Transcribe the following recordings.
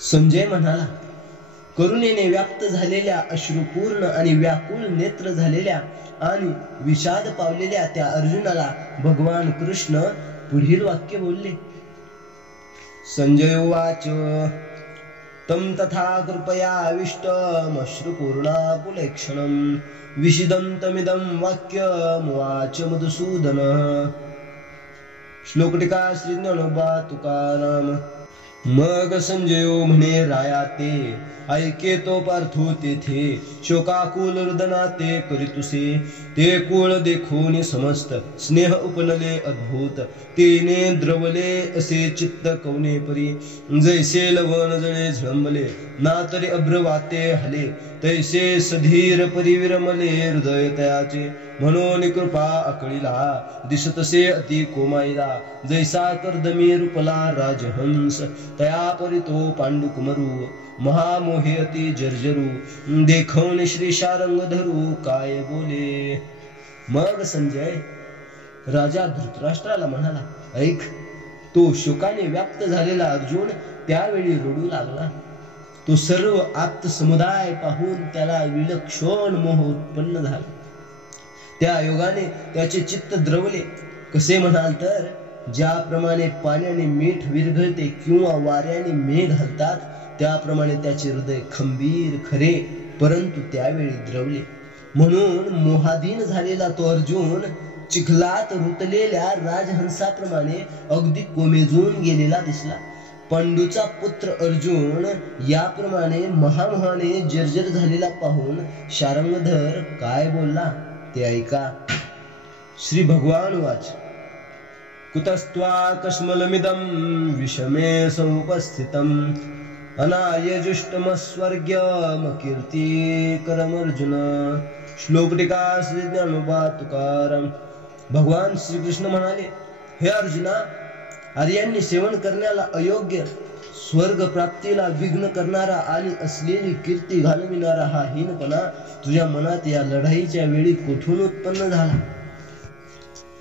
संजय म्हणाला, करुणेने व्याप्त झालेल्या, अश्रुपूर्ण आणि व्याकुळ नेत्र झालेल्या आणि विषाद पावलेल्या त्या अर्जुनाला भगवान कृष्ण पुढील वाक्य बोलले. संजय उवाच, तम तथा कृपयाविष्टमश्रुपूर्णाकुलेक्षणं विषिदन्तमिदं वाक्यमुवाच मधुसूदन. श्लोक टीका श्री ज्ञानोबा तुकाराम. मग संजयो म्हणे राया ते, ऐके तो पार्थो तेथे, शोकाकुल हृदना ते करितुसे, ते कुळ देखून समस्त स्नेह उपनले अद्भुत, तेने द्रवले असे चित्त कवने परी, जैसे लवण जळे झळंबले, ना तरी अभ्र वाते हले, तैसे सधीर परिविरमले हृदय तयाचे, म्हणून कृपा अकळीला दिसतसे अति कोमाईला, जैसा कर्दमी रूपला राजहंस, तया परी तो पांडुकुमरू, महामोहे अति जर्जरू, देखून श्री शारंग धरू काय बोले. मग संजय राजा धृतराष्ट्राला म्हणाला, ऐक, तो शोकाने व्याप्त झालेला अर्जुन त्यावेळी रडू लागला. तो सर्व आप्त समुदाय पाहून त्याला विलक्षण मोह उत्पन्न झाला. त्या योगाने त्याचे चित्त द्रवले. कसे म्हणाल तर, ज्याप्रमाणे पाण्याने मीठ विरघळते किंवा वाऱ्याने मेघ हलतात, त्याप्रमाणे त्याचे हृदय खंबीर खरे परंतु त्यावेळी द्रवले. म्हणून मोहाधीन झालेला तो अर्जुन चिखलात रुतलेल्या राजहंसाप्रमाणे अगदी कोमेजून गेलेला दिसला. पांडूचा पुत्र अर्जुन याप्रमाणे महामोहाने जर्जर झालेला पाहून शारंगधर काय बोलला ते ऐका. श्री भगवान वाच, कुतस्त्वा कश्मलमिदं विषमे समुपस्थितम् अनायजुष्टमस्वर्ग्यमकीर्तिकरमर्जुन. श्लोक टीका श्री ज्ञानोबा तुकाराम. भगवान श्रीकृष्ण म्हणाले, हे अर्जुना, आर्यांनी सेवन करण्याला अयोग्य, स्वर्ग प्राप्तीला विघ्न करणारा आणि असलेली कीर्ती घालविणारा हा हीनपणा तुझ्या मनात या लढाईच्या वेळी कुठून उत्पन्न झाला.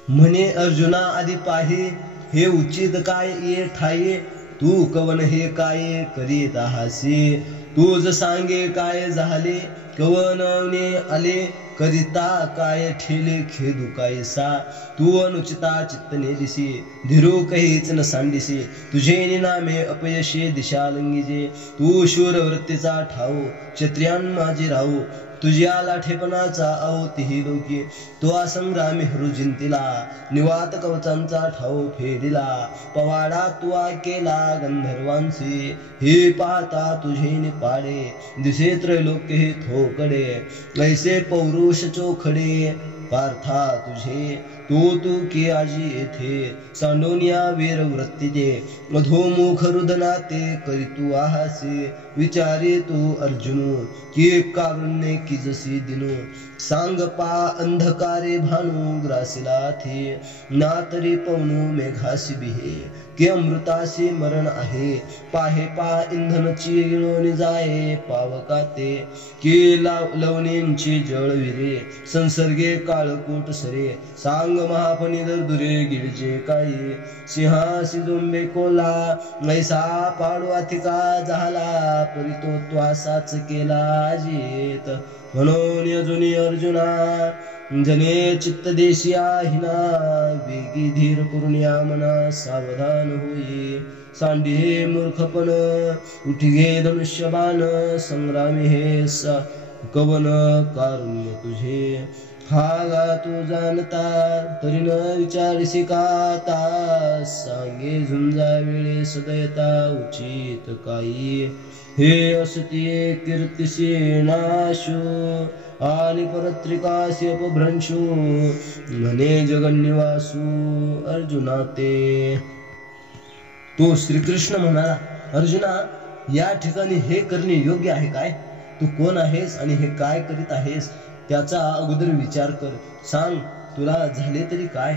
म्हणे अर्जुना, आधी पाहे, हे उचित काय ये ठाये, तू कवन हे काय करीत आहासी, तूज सांगे काय झाले, कवनने आले, करिता काय ठेले खेदू कायसा, तू अनुचिता चित्तने दिसी, धीरू काहीच न सांडिसी, तुझे निनामे अपयशे दिशालंगीजे, तू शूर वृत्तीचा ठाऊ, क्षत्रियान माझी राहू, तुझ्या लाठेपणाचा अवतीही लोकी, तो असंग्रामी हरू जिंतीला, निवात कवचांचा ठाऊ फेरिला, पवाडा तुआ केला गंधर्वांसी, हे पाहता तुझे निपाडे, दिसे त्रैलोक्य हे थोकडे, ऐसे पौरुष चोखडे, पार्था तुझे तू की आजी येथे, सांडोनिया वीर वृत्ती ते, अधोमुख रुदना ते करितू आहासे, विचारे तू अर्जुनू, की कारुण्य की जसी दिनू, सांग पा अंधकारे भानू ग्रासिला थे, ना तरी पवनू मेघासी बिहे, की अमृतासी मरण आहे, पाहे पा इंधनची गिळून जाये पावका ते, की लवणेंची जळविरे, संसर्गे काळकूट सरे, सांग महाफणी दरदुरे गिळजे काही, सिंहासी जोंबे कोला, ऐसा पाडू अतिका झाला, परी तो त्वासाच केला जेत, म्हणून अजुनी अर्जुना, जने चित्त देशिया हिना, वेगी धीर करून या मना सावधान होई, सांडी हे मूर्खपण, उठगे धनुष्यबाण, संग्रामी हे कवन कारुण्य तुझे, हा तू जाणता तरी न विचारिसी का, ता सांगे झुंजा वेळे सदयता उचित काही, हे असती कीर्तिसी नाशू, आणि परत्रिकासी अपभ्रंशू, म्हणे जगन्निवासू अर्जुना ते. तो श्रीकृष्ण म्हणाला, अर्जुना, या ठिकाणी हे करणे योग्य आहे काय? तू कोण आहेस आणि हे काय करीत आहेस त्याचा अगोदर विचार कर. सांग, तुला झाले तरी काय?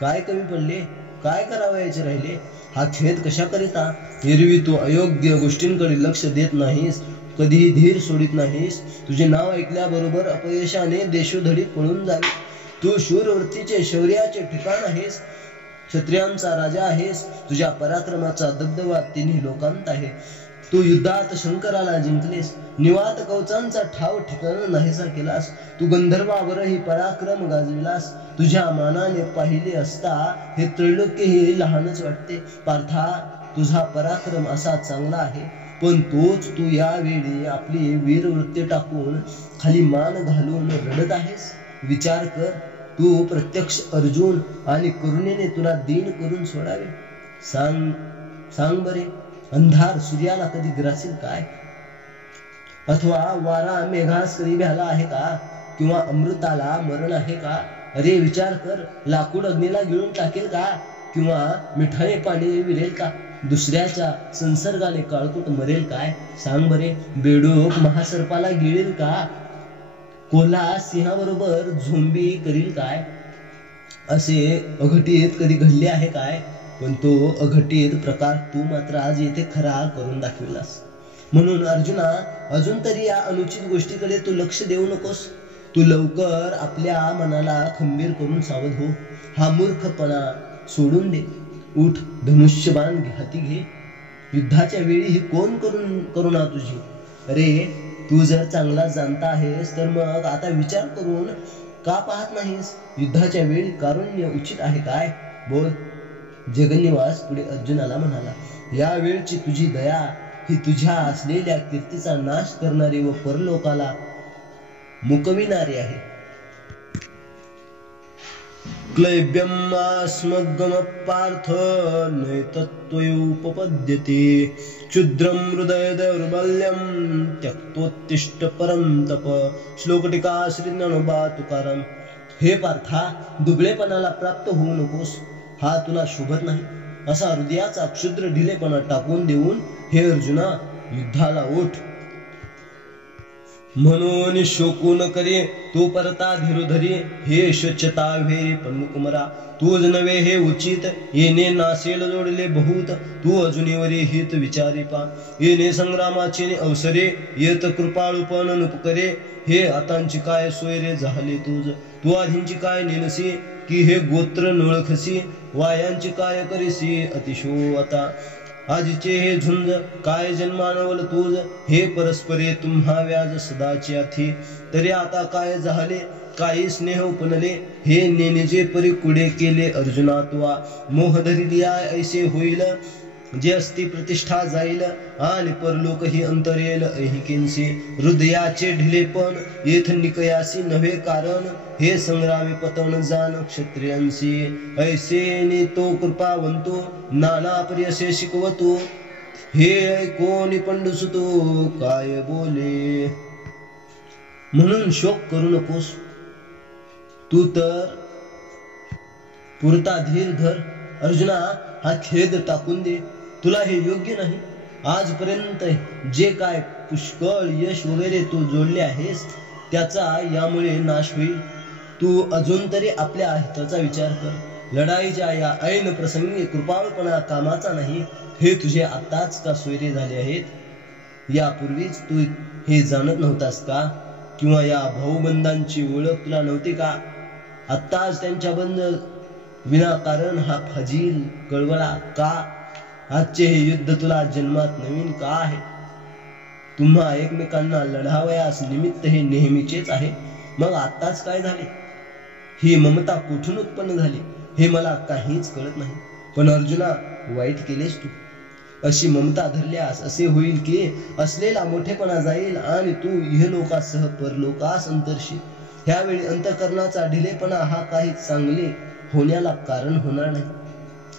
काय कमी पडले? काय करावयाचे राहिले? हा खेद कशा करिता? एरवी तू अयोग्य गोष्टींकडे लक्ष देत नाहीस, कधीही धीर सोडित नाहीस. तुझे नाव ऐकल्याबरोबर अपयशाने देशोधडी पळून जावे. तू शूरवृत्तीचे शौर्याचे ठिकाण आहेस, क्षत्रियांचा राजा आहेस. तुझ्या पराक्रमाचा दबदबा तिन्ही लोकांत आहे. तू युद्धात शंकराला जिंकलेस, निवात कवचांचा ठाव ठिकाण नाहीसा केलास, तू गंधर्वावरही पराक्रम गाजविलास. तुझ्या मानाने पाहिले असता हे त्रैलोक्यही लहानच वाटते. पार्था, तुझा पराक्रम असा चांगला आहे, पण तोच तू यावेळी आपली वीरवृत्ती टाकून खाली मान घालून रडत आहेस. विचार कर, तू प्रत्यक्ष अर्जुन आणि करुणेने तुला दीन करून सोडावे. सांग बरे, अंधार सूर्याला कधी ग्रासील काय? अथवा वारा मेघास कधी भ्याला आहे का? किंवा अमृताला मरण आहे का? अरे विचार कर, लाकूड अग्नीला गिळून टाकेल का? किंवा मिठाने पाणी विरेल का? दुसऱ्याच्या संसर्गाने काळकूट मरेल काय? सांग बरे, बेडूक महासर्पाला गिळेल का? कोल्हा सिंहाबरोबर झोंबी करील काय? असे अघटित कधी घडले आहे काय? पण तो अघटित प्रकार तू मात्र आज येथे खरा करून दाखविलास. म्हणून अर्जुना, अजून तरी या अनुचित गोष्टीकडे तू लक्ष देऊ नकोस. तू लवकर आपल्या मनाला खंबीर करून सावध हो. हा मूर्खपणा सोडून दे. उठ, धनुष्यबाण हाती घे. युद्धाच्या वेळी ही कोण करुणा तुझी? अरे, तू जर चांगला जाणता आहेस तर मग आता विचार करून का पाहत नाहीस? युद्धाच्या वेळी कारुण्य उचित आहे काय? बोल. जगन्निवास पुढे अर्जुनाला म्हणाला, या वेळची तुझी दया ही तुझ्या असलेल्या कीर्तीचा नाश करणारी व परलोकाला मुकविणारी आहे. क्लैब्यमास्मगम पार्थ नैतत्त्वयोपपद्यते क्षुद्रं हृदय दौर्बल्यं त्यक्तोत्तिष्ठ परं तप. श्लोकटीका श्री ज्ञानोबा तुकाराम. हे पार्था, दुबळेपणाला प्राप्त होऊ नकोस. हा तुला शोभत नाही. असा हृदयाचा क्षुद्र ढिलेपणा टाकून देऊन हे अर्जुना, युद्धाला ओठ. म्हणून शोकून करे तो परता धीरोधरी. हे शच्यता भेरी पन्नुकुमरा, तूच नवे हे उचित. येणे नासेल जोडले बहुत, तू अजुनीवरी हित विचारी पा. येणे संग्रामाचे अवसरे, येत कृपाळूपण नुपकरे. हे आतांची काय सोय रे झाले तुझ, तू आधींची काय नेनसी, की हे गोत्र नोळखसी. वायांची काय करीसी अतिशो आता, आजीचे हे झुंज काय जन्मानवल तुझ. हे परस्परे तुम्हा व्याज सदाची आथी. तरी आता काय झाले, काही स्नेह उपनले. हे नेनेजे परी कुडे केले अर्जुना तुवा. मोह धरिलिया ऐसे होईल, जे असती प्रतिष्ठा जाईल. आणि परलोक ही अंतरेल ऐहिकेंसी. हृदयाचे ढिलेपण येथ निकयासी नव्हे कारण. हे संग्रामी पतन जाण क्षत्रियांसी. ऐसे ने तो कृपावंतो, नाना परी शिकवतो. हे ऐकोनी पंडुसुतो काय बोले. म्हणून शोक करू नकोस. तू तर पुरता धीर धर. अर्जुना, हा खेद टाकून दे. तुला हे योग्य नाही. आजपर्यंत जे काय पुष्कळ यश वगैरे तू जोडले आहेस, त्याचा यामुळे नाश होईल. तू अजून तरी आपल्या हिताचा विचार कर. लढाईच्या या ऐन प्रसंगी कृपाळपणा कामाचा नाही. हे तुझे आताच का सोयरे झाले आहेत? यापूर्वीच तू हे जाणत नव्हतास का? किंवा या भाऊबंधांची ओळख तुला नव्हती का? आत्ताच त्यांच्या बंद विनाकारण हा फजील कळवळा का? आजचे हे युद्ध तुला जन्मात नवीन का आहे? तुम्हा एकमेकांना लढावयास निमित्त हे नेहमीचेच आहे. मग आत्ताच काय झाले? ही ममता कुठून उत्पन्न झाली हे मला काहीच कळत नाही. पण अर्जुना, वाईट केलेस तू. अशी ममता धरल्यास असे होईल की असलेला मोठेपणा जाईल आणि तू इहलोकासह परलोकास अंतरशील. ह्यावेळी अंतःकरणाचा ढिलेपणा हा काही चांगले होण्याला कारण होणार नाही.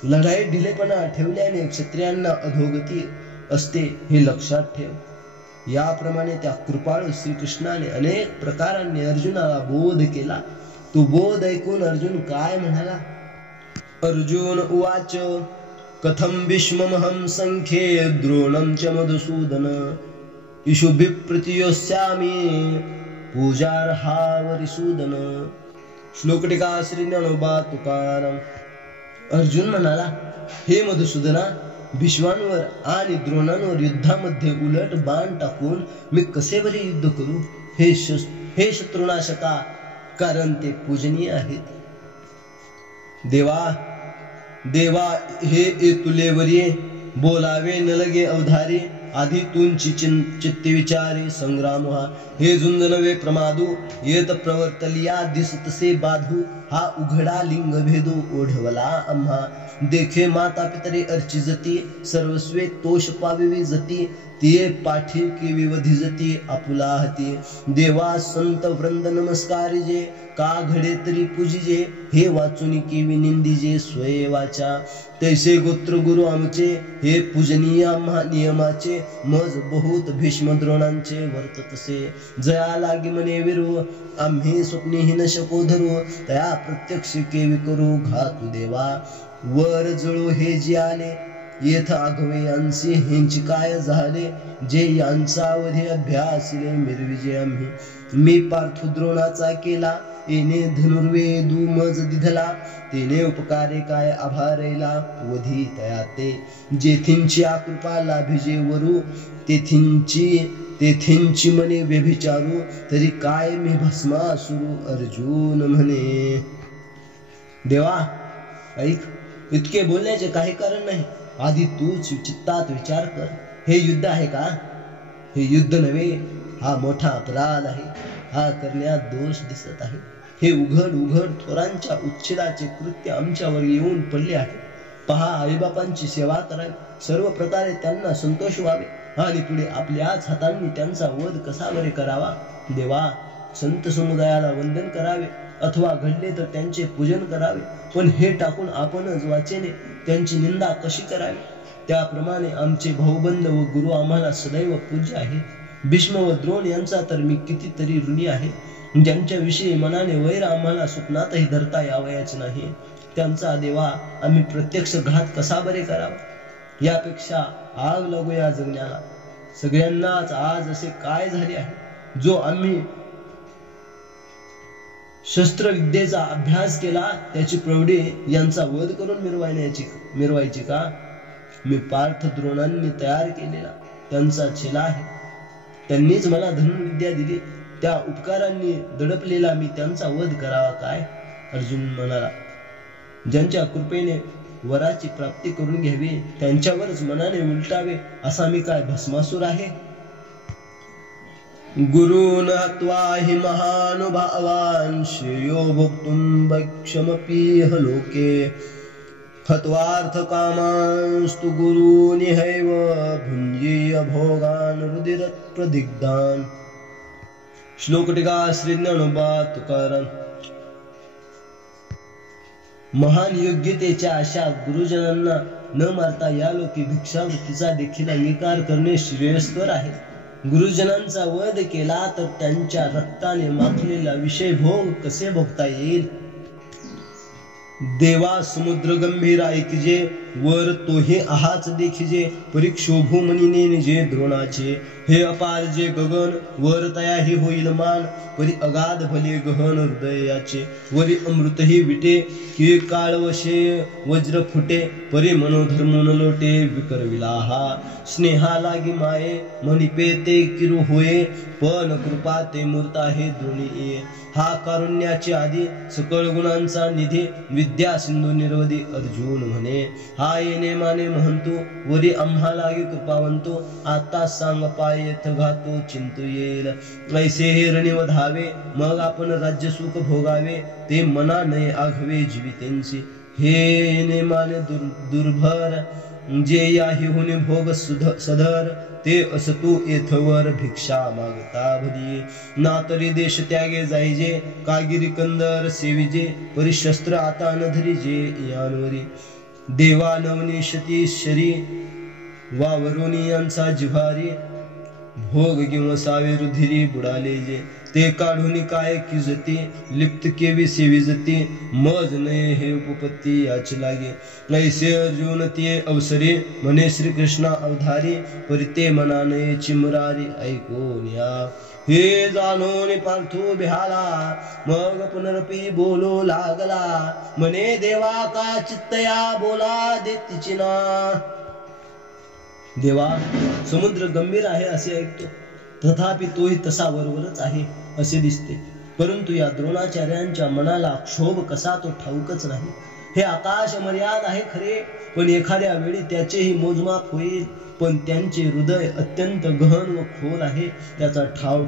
लढाईत ढिलेपणा ठेवल्याने क्षत्रियांना अधोगती असते, हे लक्षात ठेव. याप्रमाणे त्या कृपाळू श्रीकृष्णाने अनेक प्रकारांनी अर्जुनाला बोध केला. तो बोध ऐकून अर्जुन काय म्हणाला? अर्जुन उवाच, कथम भीष्ममहं संख्ये द्रोणं च मधुसूदन. इषुभिप्रतियोस्यामि पूजार्हावरिसूदन. श्लोकटीका श्री ज्ञानोबा तुकाराम. अर्जुन म्हणाला, हे मधुसूदना, भीष्मांवर आणि द्रोणांवर युद्धामध्ये उलट बाण टाकून मी कसे बरे युद्ध करू? हे शत्रुनाशका, कारण ते पूजनीय आहेत. देवा हे तुलेवरी बोलावे न लगे अवधारी. आधी तुंची चित्ते विचारे संग्राम हा हे झुंज नवे प्रमादू येत प्रवर्तलिया दिसतसे बाधू हा उघडा लिंग भेदू ओढवला आम्हा देखे माता पितरे अर्चिजती सर्वस्वे तोष पाविवी जती तिये पाठी की विवधी जती आपुला हती देवा संत वृंद नमस्कारिजे का घडे तरी पूजिजे हे वाचुनी केवी निंदिजे स्वये वाचा तैसे गोत्र गुरु आमचे हे पूजनीय आम्हा नियमाचे मज बहुत भीष्म द्रोणांचे वर्ततसे जया लागी मने विरू आम्ही स्वप्नीही न शको धरू तया प्रत्यक्ष केवी करू घातू देवा वर जळू हे जी आले येथ आघवे यांचे हेंची काय झाले जे यांचा अवधी अभ्यासिले मिरविजे आम्ही मी पार्थ द्रोणाचा केला येणे धनुर्वेदू मज दिधला तेने उपकारे काय आभारेला वधी तया ते जेथींची आकृपा लाभिजे वरू तेथींची मने व्यभिचारू तरी काय मी भस्मासुरू अर्जुन म्हणे देवा ऐक इतके बोलण्याचे काही कारण नाही आधी तूच चित्तात विचार कर हे युद्ध आहे का हे युद्ध नव्हे हा मोठा अपराध आहे हा करण्यात दोष दिसत आहे हे उघड थोरांच्या उच्छेदाचे कृत्य आमच्यावर येऊन पडले आहे पहा आईबापांची सेवा करावी सर्व प्रकारे त्यांना संतोष व्हावे आणि पुढे आपल्याच हातांनी त्यांचा वध कसा बरे करावा देवा संत समुदायाला वंदन करावे अथवा घडले तर त्यांचे पूजन करावे पण हे टाकून आपणच वाचेने त्यांची निंदा कशी करावी त्याप्रमाणे आमचे भाऊबंद व गुरु आम्हाला सदैव पूज्य आहे भीष्म व द्रोण यांचा तर मी कितीतरी ऋणी आहे ज्यांच्याविषयी मनाने वैर आम्हाला स्वप्नातही धरता यावयाचे नाही त्यांचा देवा आम्ही प्रत्यक्ष घात कसा बरे करावा यापेक्षा आग लागू या जगण्याला सगळ्यांनाच आज असे काय झाले आहे जो आम्ही शस्त्रविद्येचा अभ्यास केला त्याची प्रौढी यांचा वध करून मिरवायची का मी पार्थ द्रोणांनी तयार केलेला त्यांचा चेला आहे त्यांनीच मला धनुर्विद्या दिली त्या उपकारांनी दडपलेला मी त्यांचा वध करावा काय अर्जुन म्हणाला ज्यांच्या कृपेने वराची प्राप्ती करून घ्यावी त्यांच्यावरच मनाने उलटावे असा मी काय भस्मासुर आहे गुरुन् हत्वा हि महानुभावान् श्रेयो भोक्तुं भक्षमपीह लोके हत्वार्थ कामांस्तु गुरूनिहैव भुञ्जीय भोगान् रुदिरत् प्रदिग्धान् श्लोक टीका श्री ज्ञानोबा तुकाराम महान योग्यतेच्या अशा गुरुजनांना न मारता या लोकी भिक्षावृत्तीचा देखील अंगीकार करणे श्रेयस्कर आहे गुरुजनांचा वध केला तर त्यांच्या रक्ताने माखलेला विषय भोग कसे भोगता येईल देवा समुद्र गंभीर ऐकजे वर तोही आहाच देखिजे परीक्षोभू मनीने निजे द्रोणाचे हे अपार जे गगन वर तयाही होईल मान परी अगाध भले गहन हृदयाचे वरी अमृतही विटे की काळवशे वज्र फुटे परी मनोधर्मून लोटे विकरविलाहा स्नेहा लागी माये मनिपे ते किरु होये पण कृपा ते मूर्ता हे द्रोणी हा कारुण्याचे आधी सकळ गुणांचा निधी विद्या सिंधू निर्वधी अर्जुन म्हणे हा येणे माने म्हणतो वरी आम्हा लागी कृपावंतो आता सांग पायेथ घातो चिंतू येईल ऐसे हे रणिव धावे मग आपण राज्य सुख भोगावे ते मना नये आघवे जीवितेंची हे नेमाने दुर्भर जे याही होणे भोग सधर ते असतू येथवर भिक्षा मागता भरी ना तरी देश त्यागे जायजे कागिरी कंदर सेविजे परिशस्त्र आता न धरिजे यानवरी देवा नवनिशती शरी वावरुनी यांचा जिव्हारी भोग किंवा सावे रुधिरी बुडाले जे ते काढून काय किजती लिप्त केवी सेविजती मज नये हे उपपत्ती याची लागे ऐसे अर्जुन ते अवसरे म्हणे श्रीकृष्णा अवधारी परिते मना नये चिमुरारी ऐकून या हे जाणून पार्थो बिहाला मग पुनरपी बोलो लागला म्हणे देवा का चित्तया बोला देतीची ना देवा समुद्र गंभीर आहे असे ऐकतो तथापि तोही तसा वरवरच आहे असे दिसते परंतु या द्रोणाचार्यांच्या मनाला क्षोभ कसा तो ठाऊकच नाही हे आकाश मर्याद आहे खरे, पण एखाद्या वेळी त्याचेही मोजमाप होईल. पण त्यांचे हृदय अत्यंत गहन व खोल आहे, त्याचा ठाव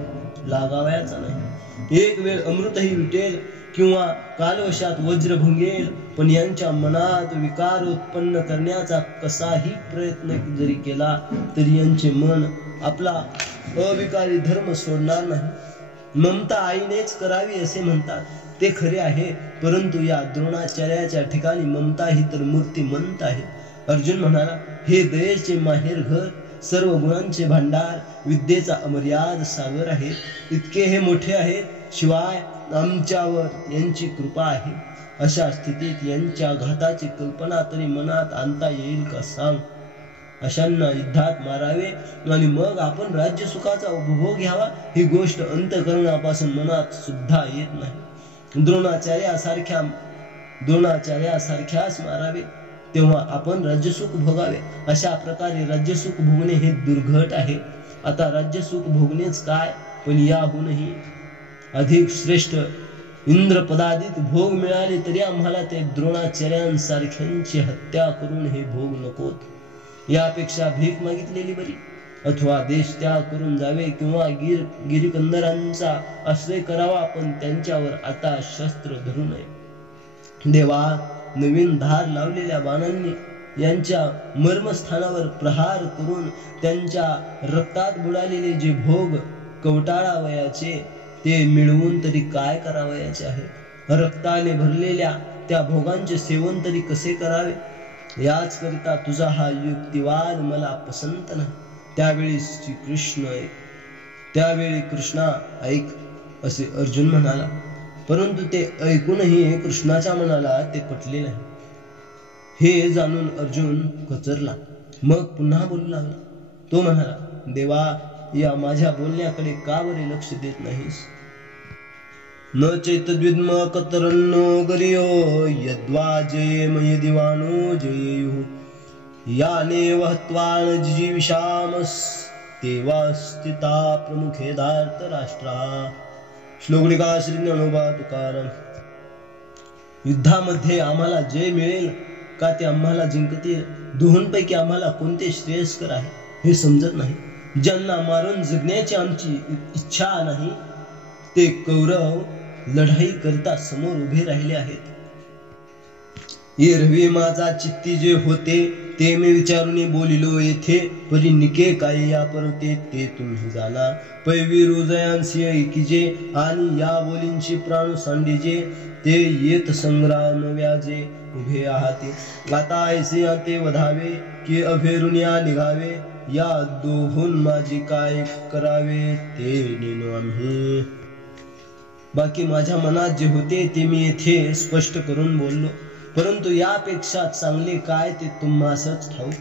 लागावयाचा नाही. एक वेळ अमृतही विटेल किंवा कालवशात वज्र भंगेल, पण यांच्या मनात विकार उत्पन्न करण्याचा कसाही प्रयत्न जरी केला तरी यांचे मन आपला अविकारी धर्म सोडणार नाही. ममता आईनेच करावी असे म्हणतात, ते खरे आहे, परंतु या द्रोणाचार्याच्या ठिकाणी ममता ही तर मूर्तिमंत आहे. अर्जुन म्हणाला, हे दयेचे माहेर घर, सर्व गुणांचे भांडार, विद्येचा अमर्याद सागर आहे. इतके हे मोठे आहेत, शिवाय आमच्यावर यांची कृपा आहे. अशा स्थितीत यांच्या घाताची कल्पना तरी मनात आणता येईल का सांग. अशांना युद्धात मारावे आणि मग आपण राज्य सुखाचा उपभोग घ्यावा, ही गोष्ट अंतःकरणापासून मनात सुद्धा येत नाही. द्रोणाचार्यासारख्यास मारावे, तेव्हा आपण राज्यसुख भोगावे. अशा प्रकारे राज्यसुख भोगणे हे दुर्घट आहे. आता राज्यसुख भोगणेच काय, पण याहूनही अधिक श्रेष्ठ इंद्रपदादित भोग मिळाले तरी आम्हाला ते द्रोणाचार्यांसारख्यांची हत्या करून हे भोग नकोत. यापेक्षा भीक मागितलेली बरी, अथवा देश त्याग करून जावे किंवा गिरिकंदरांचा आश्रय करावा, पण त्यांच्यावर आता शस्त्र धरू नये. देवा, नवीन धार लावलेल्या बाणांनी यांच्या मर्मस्थानावर प्रहार करून त्यांच्या रक्तात बुडालेले जे भोग कवटाळावयाचे ते मिळवून तरी काय करावयाचे आहे. रक्ताने भरलेल्या त्या भोगांचे सेवन तरी कसे करावे, याच करिता तुझा हा युक्तिवाद मला पसंत नाही. त्यावेळी कृष्णा ऐक असे अर्जुन म्हणाला, परंतु ते ऐकूनही कृष्णाच्या मनाला ते पटले नाही. हे जाणून अर्जुन कचरला, मग पुन्हा बोलू लागला. तो म्हणाला, देवा, या माझ्या बोलण्याकडे का बरे लक्ष देत नाहीस. न चैतद्विद्म कतरन्नो गरियो यद्वा जयेमय दिवानो जयेयुः याने वहत्वान जिजीविषामस् तेवा स्थिता प्रमुखे धार्त राष्ट्रा. श्लोकनिका श्री ज्ञानोबा तुकाराम. युद्धामध्ये आम्हाला जय मिळेल का ते आम्हाला जिंकतील, दोहोंपैकी आम्हाला कोणते श्रेयस्कर आहे हे समजत नाही. ज्यांना मारून जगण्याची आमची इच्छा नाही ते कौरव लढाई करता समोर उभे राहिले आहेत. एरवी माझा चित्ती जे होते ते मी विचारून बोलिलो येथे, परी निके काय या परते ते तुम्ही जाणा. पैवी हृदयांशी ऐकिजे आणि या बोलींची प्राण सांडिजे, ते येत संग्राम व्याजे उभे आहाते. आता ऐसे ते वधावे की अभेरुनिया निघावे, या दोहों माझी काय करावे ते नेनो आम्ही. बाकी माझ्या मनात जे होते ते मी येथे स्पष्ट करून बोललो, परंतु यापेक्षा चांगले काय ते तुम्हासच ठाऊक.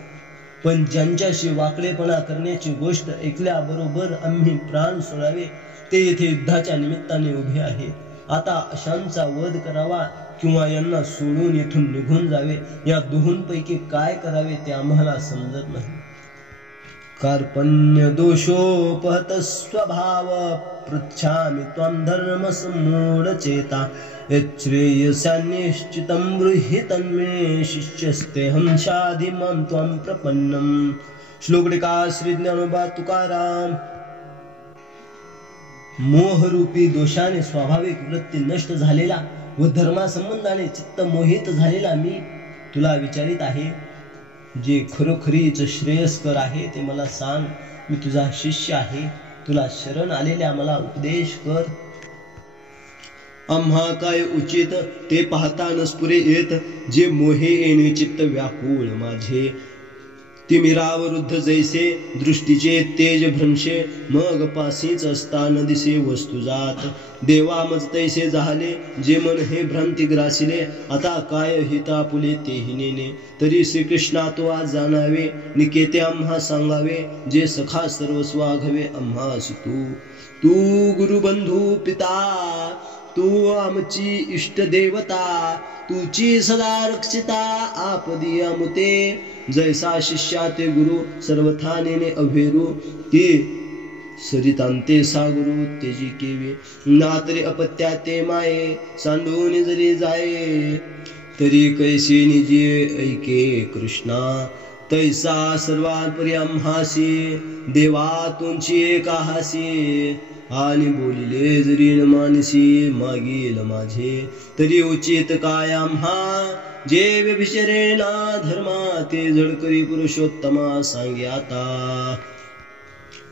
पण ज्यांच्याशी वाकडेपणा करण्याची गोष्ट ऐकल्याबरोबर आम्ही प्राण सोडावे ते येथे युद्धाच्या निमित्ताने उभे आहेत. आता अशांचा वध करावा किंवा यांना सोडून येथून निघून जावे, या दोहोंपैकी काय करावे ते आम्हाला समजत नाही. कार्पण्य दोषोपहत स्वभाव पृच्छामि त्वां धर्म सम्मूढ चेता. यच्छ्रेयस्यान्निश्चितं ब्रूहि तन्मे शिष्यस्तेऽहं शाधि मां त्वां प्रपन्नम्. श्लोकनिका श्री ज्ञानोबा तुकाराम. मोहरूपी दोषाने स्वाभाविक वृत्ती नष्ट झालेला व धर्मासंबंधाने चित्त मोहित झालेला मी तुला विचारित आहे, जे खरोखरीच श्रेयस्कर आहे ते मला सांग. मी तुझा शिष्य आहे, तुला शरण आलेल्या मला उपदेश कर. आम्हा काय उचित ते पाहता नसपुरे येत, जे मोहे येणे चित्त व्याकुळ माझे. तिमिरावरुद्ध जैसे दृष्टीचे तेज भ्रंशे, मग पासीच असता न दिसे वस्तू जात. देवा मज तैसे झाले जे मन हे भ्रांती ग्रासिले, आता काय हिता पुले तेही नेणे. तरी श्रीकृष्णा तो आज जाणावे, निकेते आम्हा सांगावे, जे सखा सर्वस्व आघवे आम्हास तू. तू गुरुबंधू पिता, तू आमची इष्ट देवता, तुची सदा रक्षिता आपदी अमुते. जैसा शिष्या ते गुरु सर्वथा नेने अभेरू, की सरितांते सागुरु तेजी केवे. नातरे अपत्या ते माये सांडून जरी जाये, तरी कैसे निजे ऐके कृष्णा तैसा सर्वांपरी आम्हासी देवा तुमची एक हासी आणि बोलिले जरी न मानसी मागील माझे तरी उचित काय आम्हा जे व्यभिचरेना धर्मा ते झडकरी पुरुषोत्तमा सांगे आता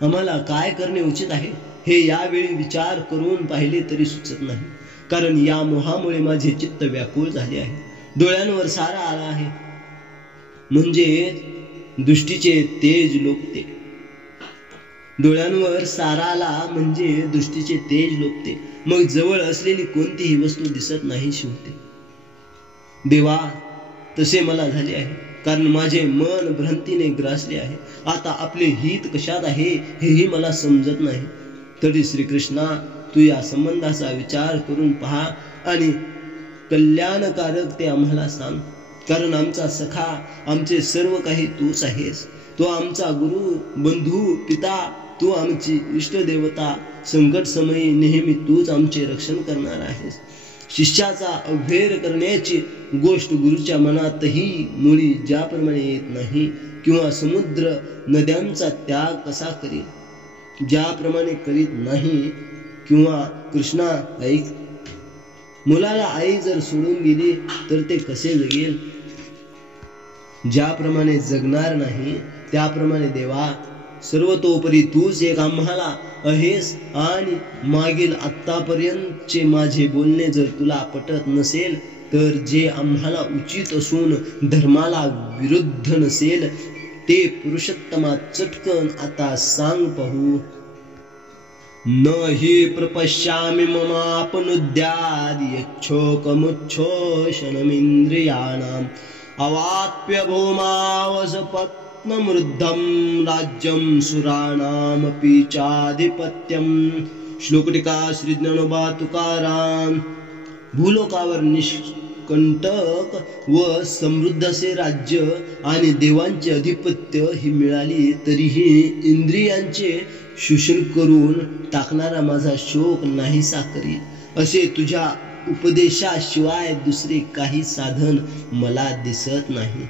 आम्हाला काय करणे उचित आहे हे यावेळी विचार करून पाहिले तरी सुचत नाही कारण या मोहामुळे माझे चित्त व्याकुळ झाले आहे डोळ्यांवर सारा आला आहे म्हणजे दृष्टीचे तेज लोपते डोळ्यांवर सारा आला म्हणजे दृष्टीचे तेज लोपते मग जवळ असलेली कोणतीही वस्तू दिसत नाही शिवते देवा तसे मला झाले आहे कारण माझे मन भ्रांतीने ग्रासले आहे आता आपले हित कशात आहे हेही मला समजत नाही तरी श्रीकृष्णा तू या संबंधाचा विचार करून पहा आणि कल्याणकारक ते आम्हाला सांग कारण आमचा सखा आमचे सर्व काही तूच आहेस तो आमचा गुरु बंधू पिता तू आमची इष्टदेवता संकट समयी नेहमी तूच आमचे रक्षण करणार आहेस शिष्याचा अभेर करण्याची गोष्ट गुरुच्या मनातही मुळी ज्याप्रमाणे येत नाही किंवा समुद्र नद्यांचा त्याग कसा करील ज्याप्रमाणे करीत नाही किंवा कृष्णा ऐक मुलाला आई जर सोडून गेली तर ते कसे जगेल ज्याप्रमाणे जगणार नाही त्याप्रमाणे देवा सर्वतोपरी तूच एक आम्हाला आहेस आणि मागील आत्तापर्यंतचे माझे बोलणे जर तुला पटत नसेल तर जे आम्हाला उचित असून धर्माला विरुद्ध नसेल ते पुरुषोत्तमा चटकन आता सांग पाहू न हि प्रपश्यामि ममापनुद्याद् यच्छोकमुच्छोषणमिन्द्रियाणाम् अवाप्य भूमावसपत्नमृद्धं राज्यं सुराणामपि चाधिपत्यम् श्लोक टीका श्री ज्ञानोबा तुकाराम भूलोकावर निष्कंटक व समृद्ध असे राज्य आणि देवांचे अधिपत्य ही मिळाली तरीही इंद्रियांचे शोषण करून टाकणारा माझा शोक नाहीसा करील असे तुझ्या उपदेशाशिवाय दुसरे काही साधन मला दिसत नाही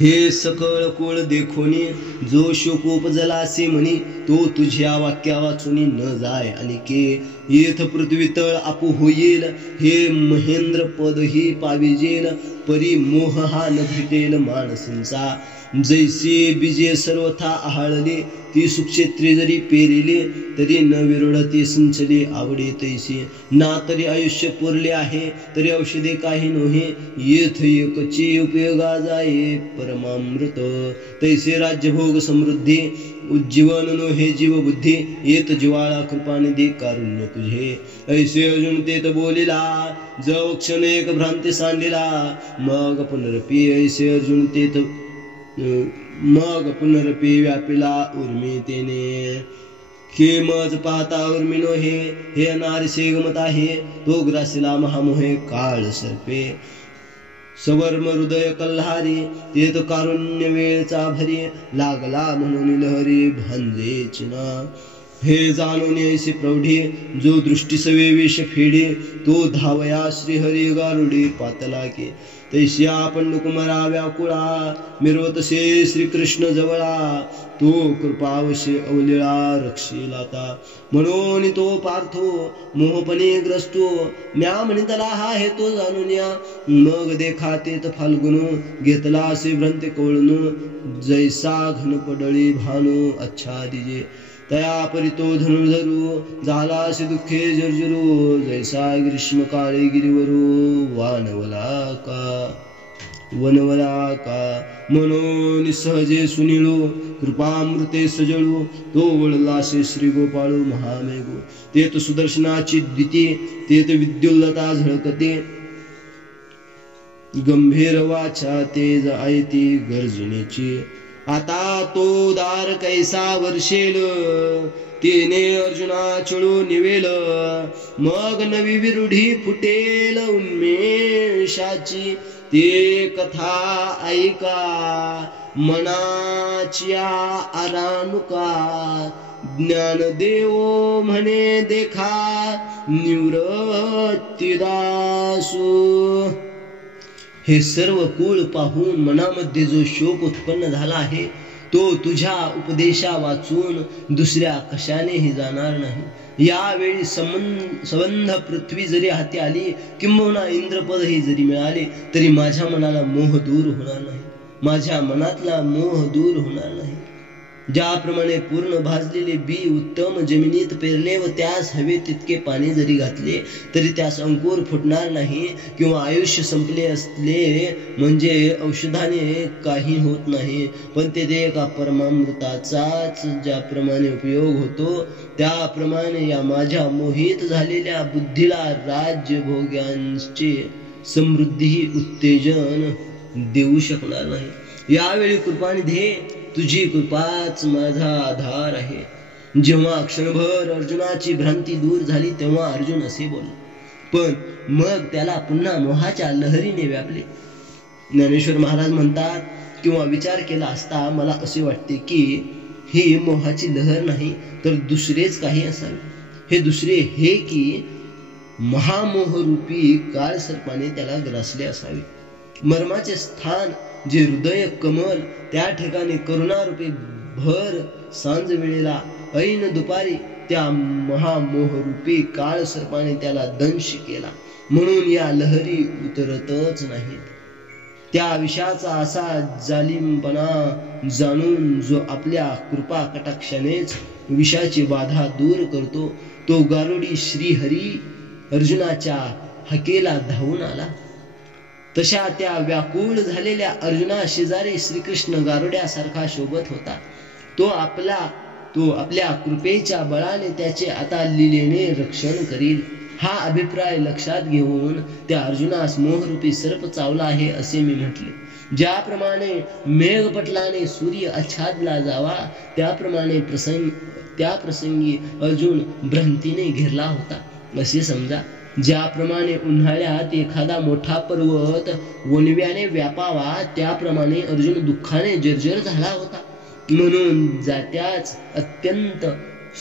हे सकळ कुळ देखोनी जो शोक उपजला असे म्हणी तो तुझ्या वाक्या वाचुनी न जाय आणि के येथ पृथ्वी तळ आपू होईल हे महेंद्र पद ही पाविजेल परी मोह हा न भेटेल मानसींचा जैसे बीजे सर्वथा आहाळले ती सुक्षेत्री जरी पेरिले तरी न विरळते सिंचले आवडे तैसे ना तरी आयुष्य पुरले आहे तरी औषधे काही नोहे येथ एकचे उपयोगा जाये परमामृत तैसे राज्यभोग समृद्धी उज्जीवन नोहे जीव बुद्धी येत जिवाळा कृपानिधी कारुण्य तुझे ऐसे अजून तेत बोलिला जव क्षण एक भ्रांती सांडिला मग पुनरपी ऐसे अर्जुन तेत मग पुनरपी व्यापिला उर्मी तेने के मज पाहता उर्मिनो हे नारीसे गमत आहे तो ग्रासिला महामोहे काळ सर्पे सवर्म हृदय कल्हारी तेत कारुण्य वेळचा भरी लागला म्हणून लहरी भांजे चिना हे जाणून ऐसे प्रौढी जो दृष्टी सवे विष फेडी तो धावया श्रीहरी गारुडी पातला के तैस्या पंडुकुमारा व्याकुळा मिरवतसे श्रीकृष्ण जवळा तो कृपावशे अवलिळा रक्षिलाता म्हणून तो पार्थो मोहपणे ग्रस्तो म्या म्हणितला हा हे तो जाणून या मग देखा तेत फाल्गुन घेतला असे भ्रंते कोळणू जैसा घन पडळी भानू आच्छादिजे तया परितो धनुर्धरू झाला असे दुःखे जर्जरू जैसा ग्रीष्म काळे गिरीवरू वनवला का म्हणून सहजे सुनिळू कृपामृते सजळू तो वळलासे श्री गोपाळू महामेघू तेत सुदर्शनाची द्विती तेत विद्युल्लता झळकते गंभीर वाचा तेज आयती गर्जनेची आता तो दार कैसा वर्षेल तिने अर्जुना चळू निवेल मग नवी विरुढी फुटेल उन्मेषाची ते कथा ऐका मनाच्या आरानुका ज्ञानदेव म्हणे देखा निवृत्तीदासू हे सर्व कुळ पाहून मनामध्ये जो शोक उत्पन्न झाला आहे तो तुझ्या उपदेशा वाचून दुसऱ्या कशानेही जाणार नाही. यावेळी संबंध पृथ्वी जरी हाती आली किंबहुना इंद्रपदही जरी मिळाले तरी माझ्या मनाला मोह दूर होणार नाही, माझ्या मनातला मोह दूर होणार नाही. ज्याप्रमाणे पूर्ण भाजलेले बी उत्तम जमिनीत पेरले व त्यास हवे तितके पाणी जरी घातले तरी त्यास अंकुर फुटणार नाही, किंवा आयुष्य संपले असले म्हणजे औषधाने काही होत नाही, पण तेथे एका परमामृताचाच ज्याप्रमाणे उपयोग होतो त्याप्रमाणे या माझ्या मोहित झालेल्या बुद्धीला राज्य भोग्यांचे समृद्धी उत्तेजन देऊ शकणार नाही. यावेळी कृपानिधे तुझी कृपाच माझा आधार आहे. जेव्हा क्षणभर अर्जुनाची भ्रांती दूर झाली तेव्हा अर्जुन असे बोलला, पण मग त्याला पुन्हा मोहाच्या लहरीने व्यापले. ज्ञानेश्वर महाराज म्हणतात, किंवा विचार केला असता मला असे वाटते की ही मोहाची लहर नाही तर दुसरेच काही असावे. हे दुसरे हे की महामोहरूपी काळ सर्पाने त्याला ग्रासले असावे. मर्माचे स्थान जे हृदय कमल त्या ठिकाणी करुणारूपी भर सांज वेळेला ऐन दुपारी त्या महामोहरूपी काळ सर्पाने त्याला दंश केला, म्हणून या लहरी उतरतच नाहीत. त्या विषाचा असा जालिमपणा जाणून जो आपल्या कृपा कटाक्षानेच विषाची बाधा दूर करतो तो गारुडी श्रीहरी अर्जुनाच्या हाकेला धावून आला. तशा त्या व्याकुळ झालेल्या अर्जुना शेजारी श्रीकृष्ण गारुड्यासारखा शोभत होता. तो आपल्या कृपेच्या बळाने त्याचे आता लीलेने रक्षण करील हा अभिप्राय लक्षात घेऊन त्या अर्जुनास मोहरूपी सर्प चावला आहे असे मी म्हटले. ज्याप्रमाणे मेघपटलाने सूर्य आच्छादला जावा त्याप्रमाणे त्या प्रसंगी अर्जुन भ्रांतीने घेरला होता असे समजा. ज्याप्रमाणे उन्हाळ्यात एखादा मोठा पर्वत वणव्याने व्यापावा त्याप्रमाणे अर्जुन दुःखाने जर्जर झाला होता. म्हणून जात्याच अत्यंत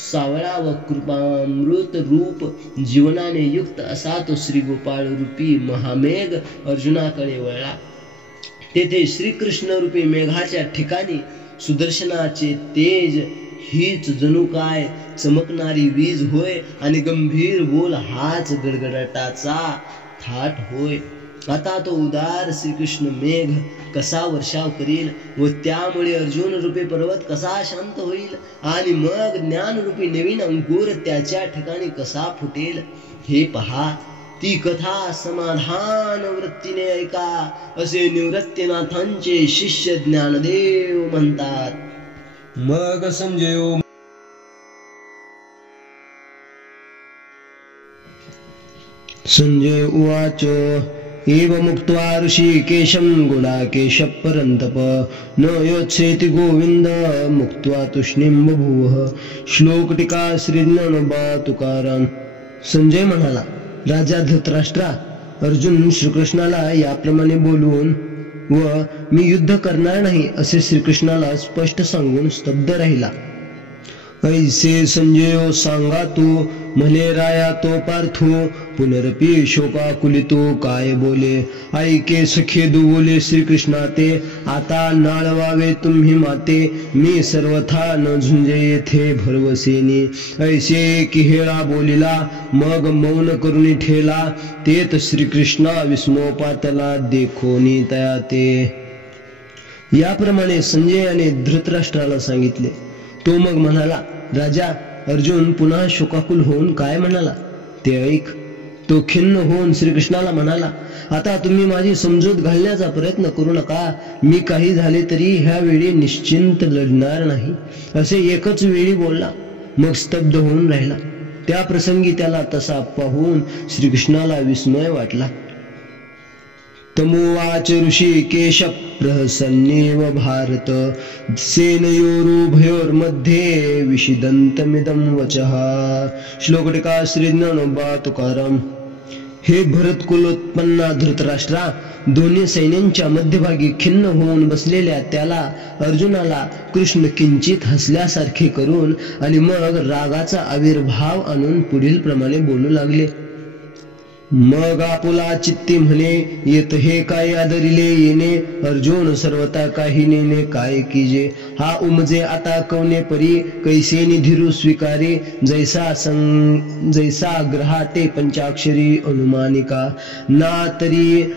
सावळा व कृपामृत रूप जीवनाने युक्त असा तो श्री गोपाळ रूपी महामेघ अर्जुनाकडे वळला. तेथे श्रीकृष्ण रूपी मेघाच्या ठिकाणी सुदर्शनाचे तेज हीच जणू काय चमकणारी वीज होय आणि गंभीर बोल हाच गडगडाटाचा थाट होय. आता तो उदार श्रीकृष्ण मेघ कसा वर्षाव करील व त्यामुळे अर्जुन रूपी पर्वत कसा शांत होईल आणि मग ज्ञान रूपी नवीन अंकुर त्याच्या ठिकाणी कसा फुटेल हे पहा. ती कथा समाधान वृत्तीने ऐका असे निवृत्तीनाथांचे शिष्य ज्ञानदेव म्हणतात. मग संजय उवाच एव मुक्त्वा ऋषिकेशं गुडाकेश परन्तप न योत्सेति गोविंद मुक्त्वा तुष्णीं बभूव. श्लोक टीका श्री ज्ञानोबा तुकाराम. संजय म्हणाला, राजा धृतराष्ट्रा, अर्जुन श्रीकृष्णाला याप्रमाणे बोलून व मी युद्ध करणार नाही असे श्रीकृष्णाला स्पष्ट सांगून स्तब्ध राहिला. ऐसे संजयो सांगा तू म्हणे राया तो पार्थो पुनरपी शोकाकुलितो काय बोले. ऐके सखे बोले श्रीकृष्णा ते आता नाळवावे तुम्ही माते मी सर्वथा न झुंजे येथे भरवसेनी. ऐसे किहेळा बोलिला मग मौन करुणी ठेला तेत श्रीकृष्णा विस्मोपातला देखोनी तया ते. याप्रमाणे संजयाने धृतराष्ट्राला सांगितले. तो मग म्हणाला, राजा अर्जुन पुन्हा शोकाकुल होऊन काय म्हणाला ते ऐक. तो खिन्न होऊन श्रीकृष्णाला म्हणाला, आता तुम्ही माझी समजूत घालण्याचा प्रयत्न करू नका. मी काही झाले तरी ह्या वेळी निश्चिंत लढणार नाही असे एकच वेळी बोलला. मग स्तब्ध होऊन राहिला. त्या प्रसंगी त्याला तसा पाहून श्रीकृष्णाला विस्मय वाटला. तमुवाच ऋषिकेश प्रहसन्नेव भारत सेनयोरुभयोर्मध्ये विषिदन्तमिदं वचः. श्लोक टीका श्री ज्ञानोबा तुकाराम. हे भरत कुलोत्पन्ना धृतराष्ट्रा, दोन्ही सैन्यांच्या मध्यभागी खिन्न होऊन बसलेल्या त्याला अर्जुनाला कृष्ण किंचित हसल्यासारखे करून आणि मग रागाचा आविर्भाव आणून पुढील प्रमाणे बोलू लागले. मग आपुला चित्ती म्हणे, येत हे काय आदरिले येणे, अर्जुन सर्वता काही नेणे काय कीजे. हा उमजे आता कवने परी, कैसे निधिरू स्वीकारे, जैसा ग्रहाटे पंचाक्षरी अनुमानिका. ना तरी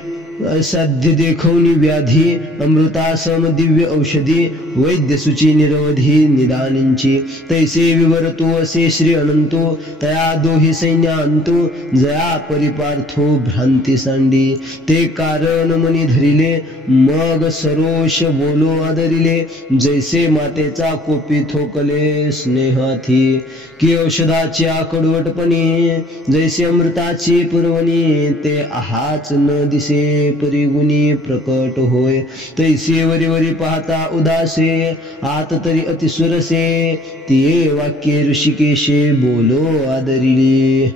असाध्य देखवनी व्याधी, अमृतासम दिव्य औषधी, वैद्य सुची निरवधी निदानींची. तैसे विवरतो असे श्री अनंतो, तया दोही सैन्यांतो, जया परिपार्थो भ्रांती सांडी. ते कारण मनी धरिले, मग सरोष बोलो आदरिले, जैसे मातेचा कोपी थोकले स्नेहाथी. की औषधाची कडवटपणी, जैसे अमृताची पुरवणी, ते आहाच न दिसे परिगुणी प्रकट होय. तैसे वरी वरी पाहता उदासे, आत तरी अतिसुरसे, तिये वाक्ये ऋषिकेशे बोलो आदरिले.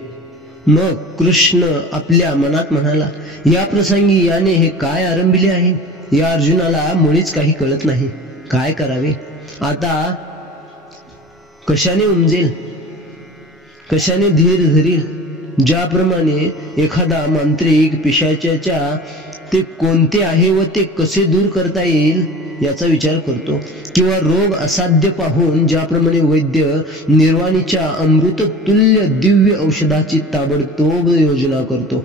मग कृष्ण आपल्या मनात म्हणाला, या प्रसंगी याने हे काय आरंभिले आहे. या अर्जुनाला मुळीच काही कळत नाही. काय करावे आता, कशाने उमजेल, कशाने धीर धरील. ज्याप्रमाणे एखादा मांत्रिक पिशाच्याच्या ते कोणते आहे व ते कसे दूर करता येईल याचा विचार करतो, किंवा रोग असाध्य पाहून ज्याप्रमाणे वैद्य निर्वाणीच्या अमृत तुल्य दिव्य औषधाची ताबडतोब योजना करतो,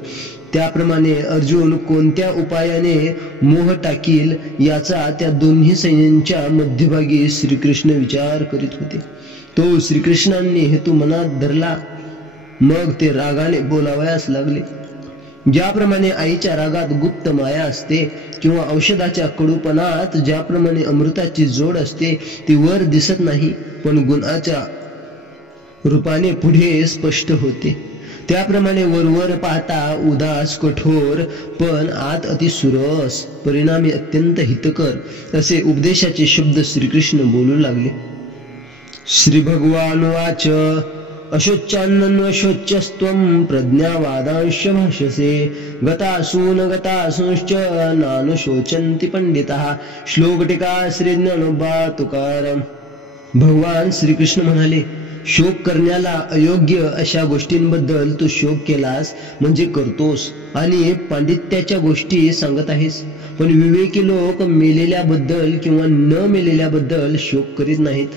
त्याप्रमाणे अर्जुन कोणत्या उपायाने मोह टाकील याचा त्या दोन्ही सैन्यांच्या मध्यभागी श्रीकृष्ण विचार करीत होते. तो श्रीकृष्णांनी हेतू मनात धरला. मग ते रागाने बोलावयास लागले. ज्याप्रमाणे आईच्या रागात गुप्त माया असते, किंवा औषधाच्या कडूपणात ज्याप्रमाणे अमृताची जोड असते, ती वर दिसत नाही पण गुणाच्या रूपाने पुढे स्पष्ट होते, त्याप्रमाणे वरवर पाहता उदास कठोर पण आत अति सुरस, परिणामी अत्यंत हितकर असे उपदेशाचे शब्द श्रीकृष्ण बोलू लागले. श्री भगवान वाच, अशोच्यान्नशोच्यस्त्वं प्रज्ञावादांश भाष्यसे, गतासून गतासूंश्च नानुशोचन्ति पंडिताः. श्लोक टीका श्री ज्ञानोबा तुकाराम. भगवान श्रीकृष्ण म्हणाले, शोक करण्याला अयोग्य अशा गोष्टींबद्दल तू शोक केलास म्हणजे करतोस आणि पांडित्याच्या गोष्टी सांगत आहेस, पण विवेकी लोक मेलेल्याबद्दल किंवा न मेलेल्याबद्दल शोक करीत नाहीत.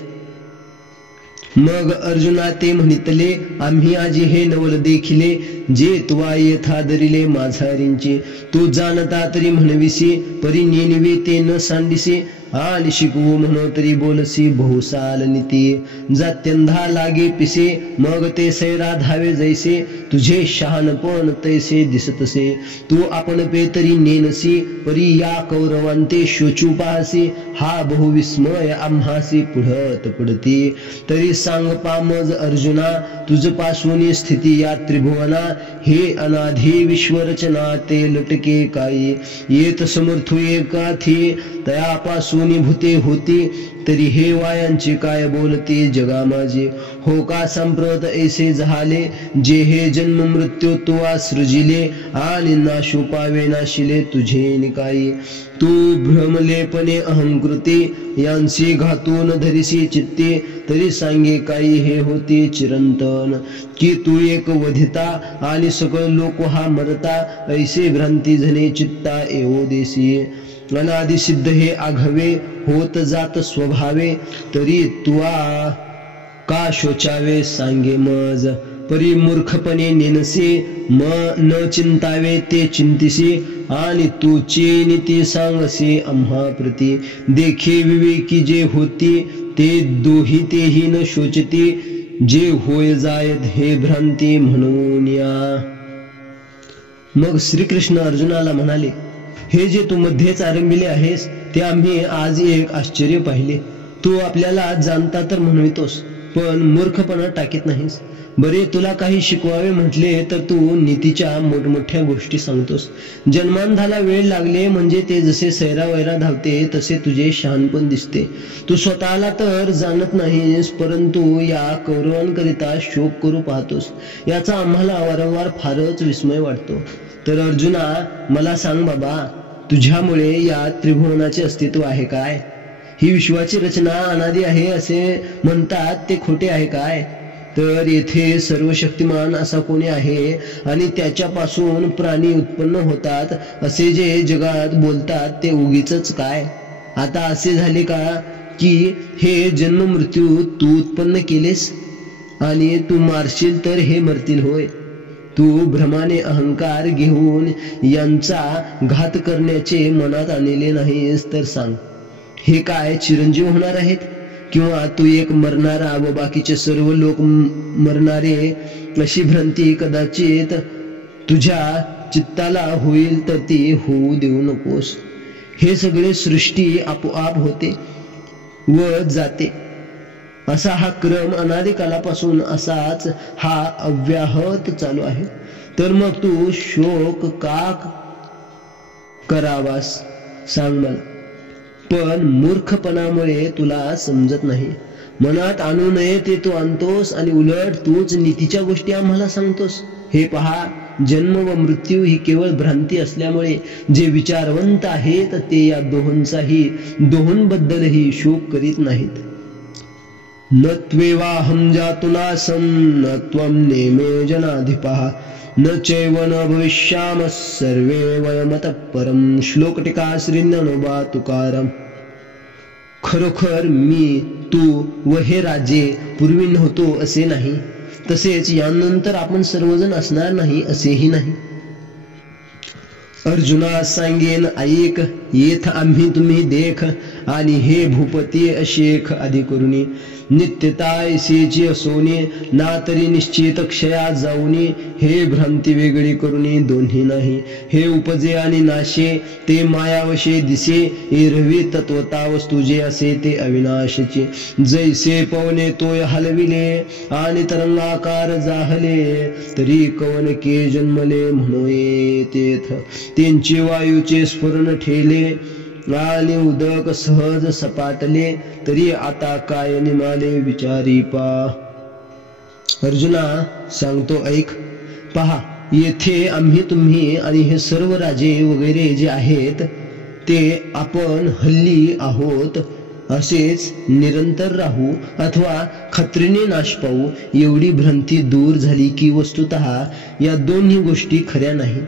मग अर्जुना ते म्हणितले, आम्ही आजी हे नवल देखिले, जे तुवा येथा दरिले माझारींचे. तू जाणता तरी म्हणविसी, परी नेनिवे ते न सांडिसे, आणि शिकवू म्हणो तरी बोलसी बहुसाल नीती. जात्यंधा लागे पिसे, मग ते सैरा धावे जैसे, तुझे शहाणपण तैसे दिसतसे. तू आपण पे तरी नेनसी, परी या कौरवांते शोचू पाहसी. हा बहुविस्मय आम्हासी पुढत पडती. तरी सांग पामज अर्जुना, तुझ पासून स्थिती या त्रिभुवना. हे अनाधी विश्वरचना ते लटके काही, येत समर्थू एकाथी. तयापासून भूते होती, तरी हे वायांचे काय बोलते जगा माझे. हो का संप्रत ऐसे झाले, जे हे जन्म मृत्यू तुवा सृजिले, आणि नाशू पावे नाशिले तुझे निकाई. तू भ्रमलेपणे अहंकृती, यांची घातून धरिसी चित्ते. तरी सांगे काही हे होते चिरंतन, की तू एक वधिता आणि सकळ लोक हा मरता. ऐसे भ्रांती झने चित्ता एवो देसी. अनादि सिद्ध हे आघवे, होत जात स्वभावे. तरी तुआ का शोचावे सांगे मज. परी मूर्खपणे नेनसे, न चिंतावे ते चिंतिसे. आणि तूचे नीती सांगसे आम्हा प्रती. देखे विवेकी जे होती, ते दोही तेही न शोचती. जे होय जायत हे भ्रांती म्हणून या. मग श्रीकृष्ण अर्जुनाला म्हणाले, हे जे तू मध्येच आरंभिले आहेस ते आम्ही आज एक आश्चर्य पाहिले. तू आपल्याला जाणता तर म्हणवितोस, पण मूर्खपणा टाकीत नाहीस. बरे, तुला काही शिकवावे म्हटले तर तू नीतीच्या मोठमोठ्या गोष्टी सांगतोस. जन्मांधाला वेळ लागले म्हणजे ते जसे सैरावैरा धावते तसे तुझे शहाणपण दिसते. तू स्वतःला तर जाणत नाहीस, परंतु या कौरवांकरिता शोक करू पाहतोस. याचा आम्हाला वारंवार फारच विस्मय वाटतो. तर अर्जुना, मला सांग बाबा, तुझ्यामुळे या त्रिभुवनाचे अस्तित्व आहे काय? ही विश्वाची रचना अनादी आहे असे म्हणतात, ते खोटे आहे काय? तर येथे सर्वशक्तिमान असा कोणी आहे आणि त्याच्यापासून प्राणी उत्पन्न होतात असे जे जगात बोलतात ते उगीचच काय? आता असे झाले का की हे जन्म मृत्यू तू उत्पन्न केलेस आणि तू मारशील तर हे मरतील होय? तू भ्रमाने अहंकार घेऊन यांचा घात करण्याचे मनात आणले नाहीस तर सांग, हे काय चिरंजीव होणार आहेत? किंवा तू एक मरणारा व बाकीचे सर्व लोक मरणारे, अशी भ्रांती कदाचित तुझ्या चित्ताला होईल तर ती होऊ देऊ नकोस. हे सगळे सृष्टी आपोआप होते व जाते, असा हा क्रम अनादी कालापासून असाच हा अव्याहत चालू आहे. तर मग तू शोक का करावास सांग मला? पण मूर्खपणामुळे तुला समजत नाही. मनात आणू नये ते तू आणतोस आणि उलट तूच नीतीच्या गोष्टी आम्हाला सांगतोस. हे पहा, जन्म व मृत्यू ही केवळ भ्रांती असल्यामुळे जे विचारवंत आहेत ते या दोहोंबद्दलही शोक करीत नाहीत. न त्वेवाहं जातुनासं न त्वं नेमे जनाधिपः न चैव न भविष्यामः सर्वे वयमतः परम. श्लोक टीका श्री ज्ञानोबा तुकाराम. खरोखर मी, तू व हे राजे पूर्वी नव्हतो असे नाही, तसेच यानंतर आपण सर्वजण असणार नाही असेही नाही. अर्जुना सांगेन ऐक, येथ आम्ही तुम्ही देख आणि हे भूपती अशेख आदी करुणी नित्यता ऐसेची असोनी ना तरी निश्चित क्षया जाऊनी. हे भ्रांती वेगळी करुणी दोन्ही नाही. हे उपजे आणि नाशे ते मायावशे दिसे. एरवी तत्वता वस्तू जे असे ते अविनाशीचे. जैसे पवने तोय हलविले आणि तरंगाकार जाहले तरी कवन के जन्मले म्हणोये तेथ. त्यांची वायूचे स्फुरण ठेले आणि उदक सहज सपाटले तरी आता काय निमाले विचारी पा. अर्जुना सांगतो ऐक. पहा, येथे आम्ही तुम्ही आणि हे सर्व राजे वगैरे जे आहेत ते आपण हल्ली आहोत असेच निरंतर राहू अथवा खात्रीने नाश पावू एवढी भ्रांती दूर झाली की वस्तुतः या दोन्ही गोष्टी खऱ्या नाहीत.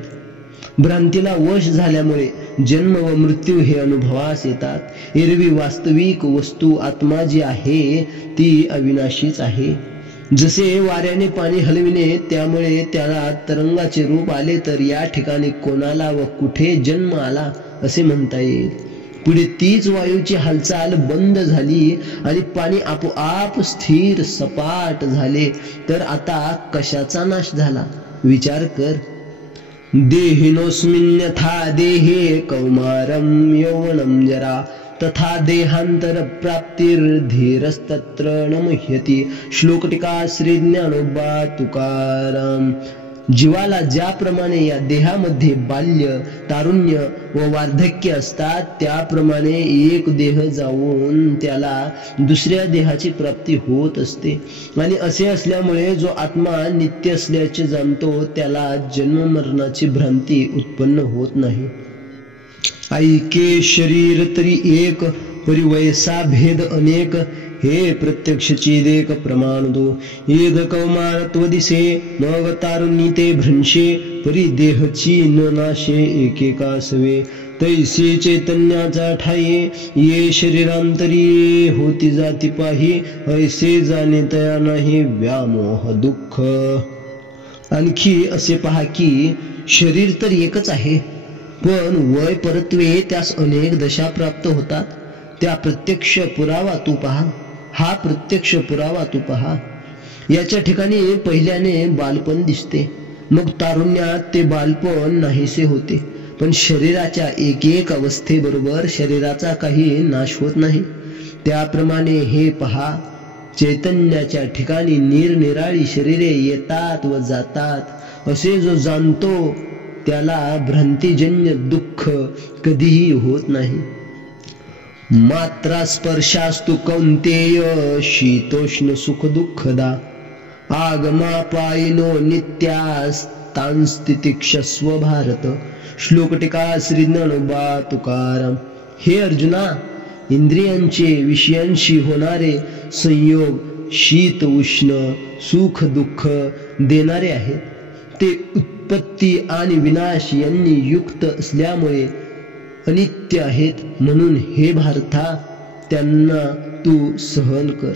भ्रांतीला वश झाल्यामुळे जन्म व मृत्यू हे अनुभवास येतात. एरवी वास्तविक वस्तू आत्मा जी आहे ती अविनाशीच आहे. जसे वाऱ्याने पाणी हलविणे त्यामुळे त्याला तरंगाचे रूप आले तर या ठिकाणी कोणाला व कुठे जन्म आला असे म्हणता येईल. पुढे तीच वायूची हालचाल बंद झाली आणि पाणी आपोआप स्थिर सपाट झाले तर आता कशाचा नाश झाला विचार कर. देहिनोऽस्मिन्यथा देहे कौमारं यौवनं जरा तथा देहांतर प्राप्तिर्धीरस्तत्र न मुह्यति. श्लोक टीका श्री ज्ञानोबा तुकाराम. जीवाला ज्याप्रमाणे या देहामध्ये बाल्य, तारुण्य व वार्धक्य असतात त्याप्रमाणे एक देह जाऊन त्याला दुसऱ्या देहाची प्राप्ती होत असते. आणि असे असल्यामुळे जो आत्मा नित्य असल्याचे जाणतो त्याला जन्म मरणाची भ्रांती उत्पन्न होत नाही. ऐके शरीर तरी एक परी वैसा भेद अनेक. हे प्रत्यक्ष चिदेक प्रमाण दो. येद कौमारत्व दिसे मग तारुणी ते भ्रंशे परी देहची न नाशे एकेकासवे. तैसे चैतन्याचा ठाये ये शरीरांतरी होती जाती पाही ऐसे जाणे तया नाही व्यामोह दुःख. आणखी असे पहा की शरीर तर एकच आहे पण वय परत्वे त्यास अनेक दशा प्राप्त होतात. त्या प्रत्यक्ष पुरावा तू पहा. हा प्रत्यक्ष पुरावा तू पहा. याच्या ठिकाणी पहिल्याने बालपण दिसते, मग तारुण्यात ते बालपण नाहीसे होते. पण शरीराच्या एक एक अवस्थेबरोबर शरीराचा काही नाश होत नाही. त्याप्रमाणे हे पहा, चैतन्याच्या ठिकाणी निरनिराळी शरीरे येतात व जातात. असे जो जाणतो त्याला भ्रांतिजन्य दुःख कधीही होत नाही. मात्रा स्पर्शास्तु कौंतेय शीतोष्ण सुख दुःखदा आगमापायिनो नित्यास्तांस्तितिक्षस्व भारत. श्लोक टीका श्री ज्ञानोबा तुकाराम. हे अर्जुना, इंद्रियांचे विषयांशी होणारे संयोग शीत उष्ण सुख दुःख देणारे आहेत. ते उत्पत्ती आणि विनाश यांनी युक्त असल्यामुळे अनित्य आहेत. म्हणून हे भारता त्यांना तू सहन कर.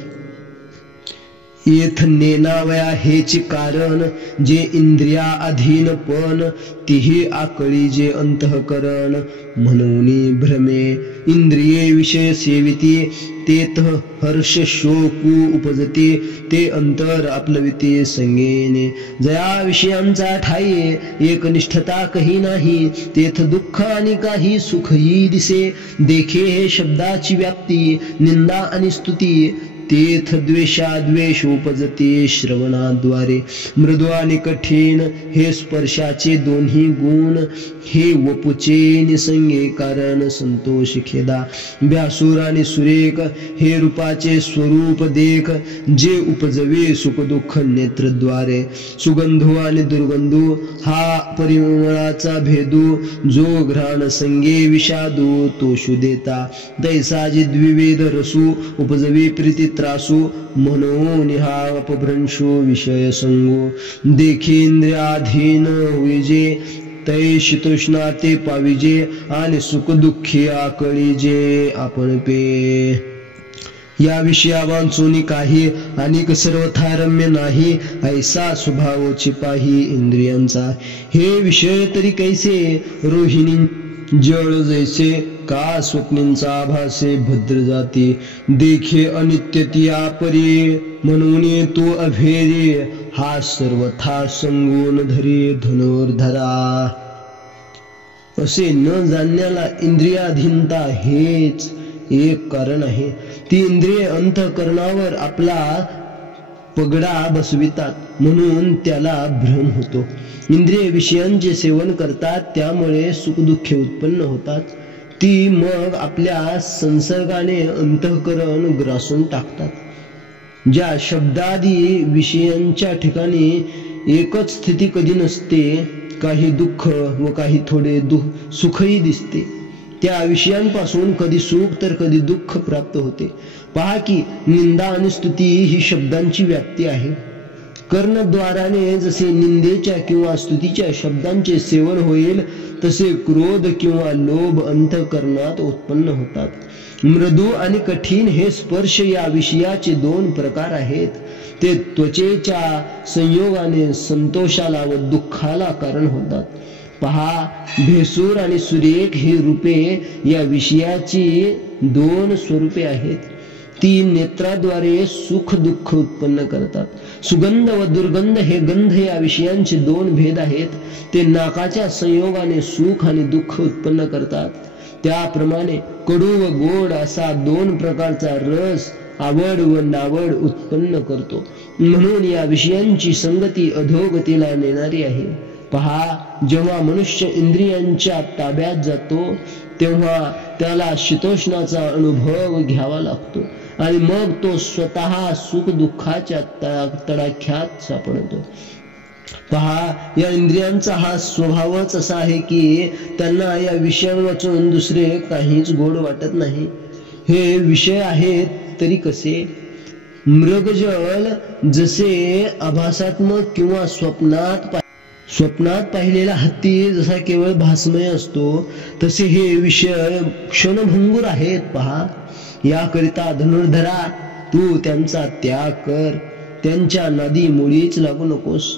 येथ नेनावया हेच कारण जे इंद्रिया अधीन पण तिही आकळी जे अंतःकरण. म्हणून भ्रमे इंद्रिये विषय सेविती तेथ हर्ष शोकू उपजते ते अंतर आपलविते संगेने. जया विषयांचा ठाई एकनिष्ठता कही नाही तेथ दुःख आणि काही सुखही दिसे. देखे हे शब्दाची व्याप्ती निंदा आणि स्तुती तेथ द्वेष उपजते श्रवणाद्वारे. मृदू आणि कठीण हे स्पर्शाचे दोन्ही गुण हे वपुचे निसंगे कारण संतोष खेदा. व्यासूर आणि सुरेख हे रूपाचे स्वरूप देख जे उपजवे सुख दुःख नेत्रद्वारे. सुगंधू आणि दुर्गंधू हा परिमळाचा भेदू जो घ्राण संगे विषादू तोषू देता. तैसा जे द्विवेद रसू उपजवे प्रीती त्रासू म्हणून हा अपभ्रंशो विषय संगो. देखेंद्रियाधीन होईजे तै शीतोष्णा ते पाविजे आणि सुख दुःखी आकळीजे आपण पे. या विषया वांचून काही अनेक सर्वथा रम्य नाही ऐसा स्वभाव छिपाही इंद्रियांचा. हे विषय तरी कैसे रोहिणी जळ जैसे का स्वप्नींचा आभासे भद्र जाती. देखे अनित्यतिया परी म्हणून तो अभेरी हा सर्वथा संगून धरी धनुर्धरा. असे न जाणण्याला इंद्रियाधीनता हेच एक कारण आहे. ती इंद्रिये अंतःकरणावर आपला पगडा बसवितात म्हणून त्याला भ्रम होतो. इंद्रिय विषयांचे सेवन करतात त्यामुळे सुखदुःखे उत्पन्न होतात. ती मग आपल्या संसर्गाने अंतःकरण ग्रासून टाकतात. ज्या शब्दादी विषयांच्या ठिकाणी एकच स्थिती कधी नसते, काही दुःख व काही थोडे सुखही दिसते. त्या विषयांपासून कधी सुख तर कधी दुःख प्राप्त होते. पहा की निंदा आणि स्तुती ही शब्दांची व्याप्ती आहे. कर्णद्वाराने जसे निंदेच्या किंवा स्तुतीच्या शब्दांचे सेवन होईल तसे क्रोध किंवा लोभ अंतःकरणात उत्पन्न होतात. मृदू आणि कठीण हे स्पर्श या विषयाचे दोन प्रकार आहेत. ते त्वचेच्या संयोगाने संतोषाला व दुःखाला कारण होतात. पहा भेसूर आणि सुरेख ही रूपे या विषयाची दोन स्वरूपे आहेत. ती नेत्राद्वारे सुख दुःख उत्पन्न करतात. सुगंध व दुर्गंध हे गंध या विषयांचे दोन भेद आहेत. ते नाकाच्या संयोगाने सुख आणि दुःख उत्पन्न करतात. त्याप्रमाणे कडू व गोड असा दोन प्रकारचा रस आवड व नावड उत्पन्न करतो. म्हणून या विषयांची संगती अधोगतीला नेणारी आहे. पहा जेव्हा मनुष्य इंद्रियांच्या ताब्यात जातो तेव्हा त्याला शीतोष्णाचा अनुभव घ्यावा लागतो आणि मग तो स्वतः सुख दुःखाच्या तडाख्यात सापडतो. पहा या इंद्रियांचा हा स्वभावच असा आहे की त्यांना या विषयांवाचून दुसरे काहीच गोड वाटत नाही. हे विषय आहेत तरी कसे. मृगजल जसे आभासात्मक किंवा स्वप्नात पाहिलेला हत्ती जसा केवळ भासमय असतो तसे हे विषय क्षणभंगूर आहेत. पहा याकरिता धनुर्धरा तू त्यांचा त्याग कर. त्यांच्या नादी मुळीच लागू नकोस.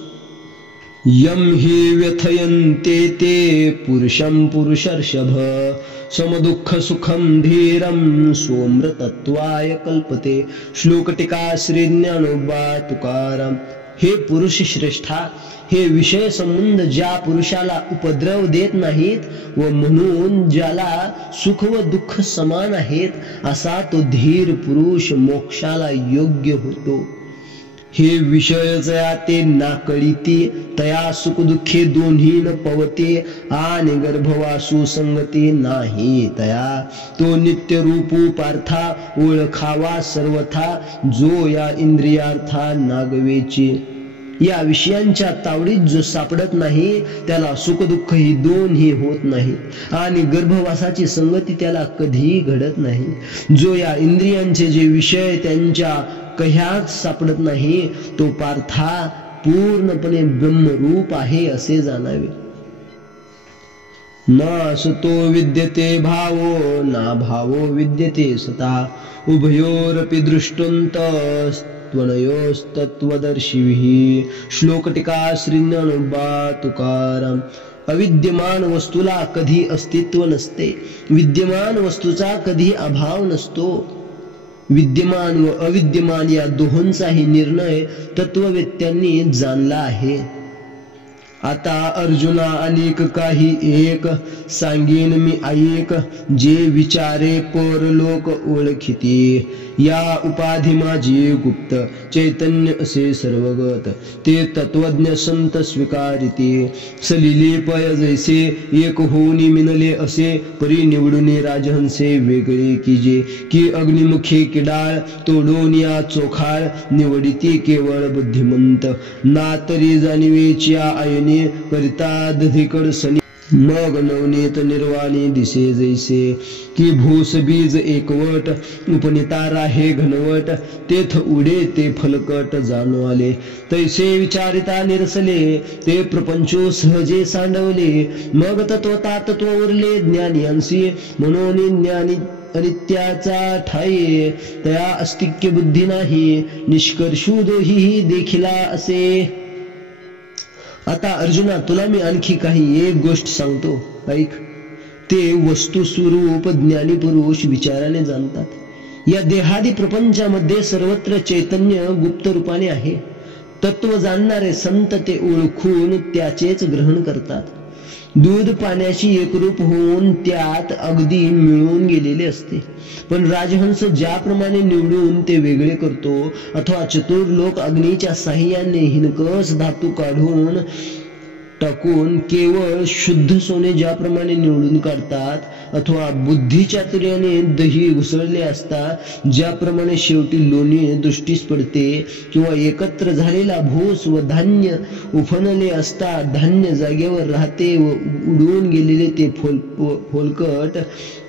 यम हि व्यथयन्ते ते पुरुषं पुरुषर्षभ समदुःख सुखम धीरम सोमृतत्वाय कल्पते. श्लोक टीका श्री ज्ञानोबा तुकाराम. हे पुरुष श्रेष्ठा हे विषय संबंध ज्या पुरुषाला उपद्रव देत नाहीत व म्हणून ज्याला सुख व दुःख समान आहेत असा तो धीर पुरुष मोक्षाला योग्य होतो. हे विषय जया ते नाकळीती तया सुख दुःखे दोन्ही न पवते आणि गर्भवासू संगती नाही तया. तो नित्य रूपू पार्था ओळखावा सर्वथा जो या इंद्रियार्था नागवेची. या विषयांच्या तावडीत जो सापडत नाही त्याला सुख दुःख ही दोन्ही होत नाही आणि गर्भवासाची संगती त्याला कधी घडत नाही. जो या इंद्रियांचे जे विषय त्यांच्या कह्यात सापडत नाही, तो पार्था पूर्णपणे ब्रह्मरूप आहे असे जाणावे. न सतो विद्यते भावो ना भावो विद्यते सता, उभयोरपि दृष्टवन्तस्त्वनयोस्तत्त्वदर्शिभिः. श्लोक टीका श्री ज्ञानोबा तुकाराम. अविद्यमान वस्तूला कधी अस्तित्व नसते, विद्यमान वस्तूचा कधी अभाव नसतो. विद्यमान व अविद्यमान या दोहोंचाही निर्णय तत्ववेत्यांनी जाणला आहे. आता अर्जुना अनेक काही एक सांगेन मी ऐक, जे विचारे परलोक ओळखिते. या उपाधी माझी गुप्त चैतन्य असे सर्वगत, ते तत्वज्ञ संत स्वीकारिते. सलिले पय जैसे एक होऊनी मिनले असे, परी निवडून राजहंसे वेगळे कीजे. की अग्निमुखे किडाळ तोडून या चोखाळ, निवडिते केवळ बुद्धिमंत. ना तरी जाणीवेच्या आयने करिता दधिकड सनी. मग नवनीत निर्वाणी दिसे जैसे, की भूस बीज एकवट उपनिता राहे घनवट. तेथ उडे ते फलकट जाणू आले, तैसे विचारिता निरसले. ते प्रपंचो सहजे सांडवले, मग तत्वता तत्व उरले ज्ञानियांसी. म्हणून ज्ञानी अनित्याचा ठाये, तया अस्तिक्य बुद्धी नाही. निष्कर्षू दोही देखिला असे. आता अर्जुना तुला मी आणखी काही एक गोष्ट सांगतो, ऐक. ते वस्तू स्वरूप ज्ञानी पुरुष विचाराने जाणतात. या देहादी प्रपंचामध्ये सर्वत्र चैतन्य गुप्त रूपाने आहे. तत्व जाणणारे संत ते ओळखून त्याचेच ग्रहण करतात. दूध पाण्याशी एकरूप होऊन त्यात अगदी मिळून गेलेले असते. पण राजहंस ज्याप्रमाणे निवडून ते वेगळे करतो, अथवा चतुर लोक अग्नीच्या साह्याने हिणकस धातू काढून टाकून केवळ शुद्ध सोने ज्याप्रमाणे निवडून काढतात, अथवा बुद्धिचातुर्याने दही घुसळले असता ज्याप्रमाणे शेवटी लोणी दृष्टीस पडते, किंवा एकत्र झालेला भूस व धान्य उफनले असता धान्य जागेवर राहते व उडून गेलेले ते फोलकट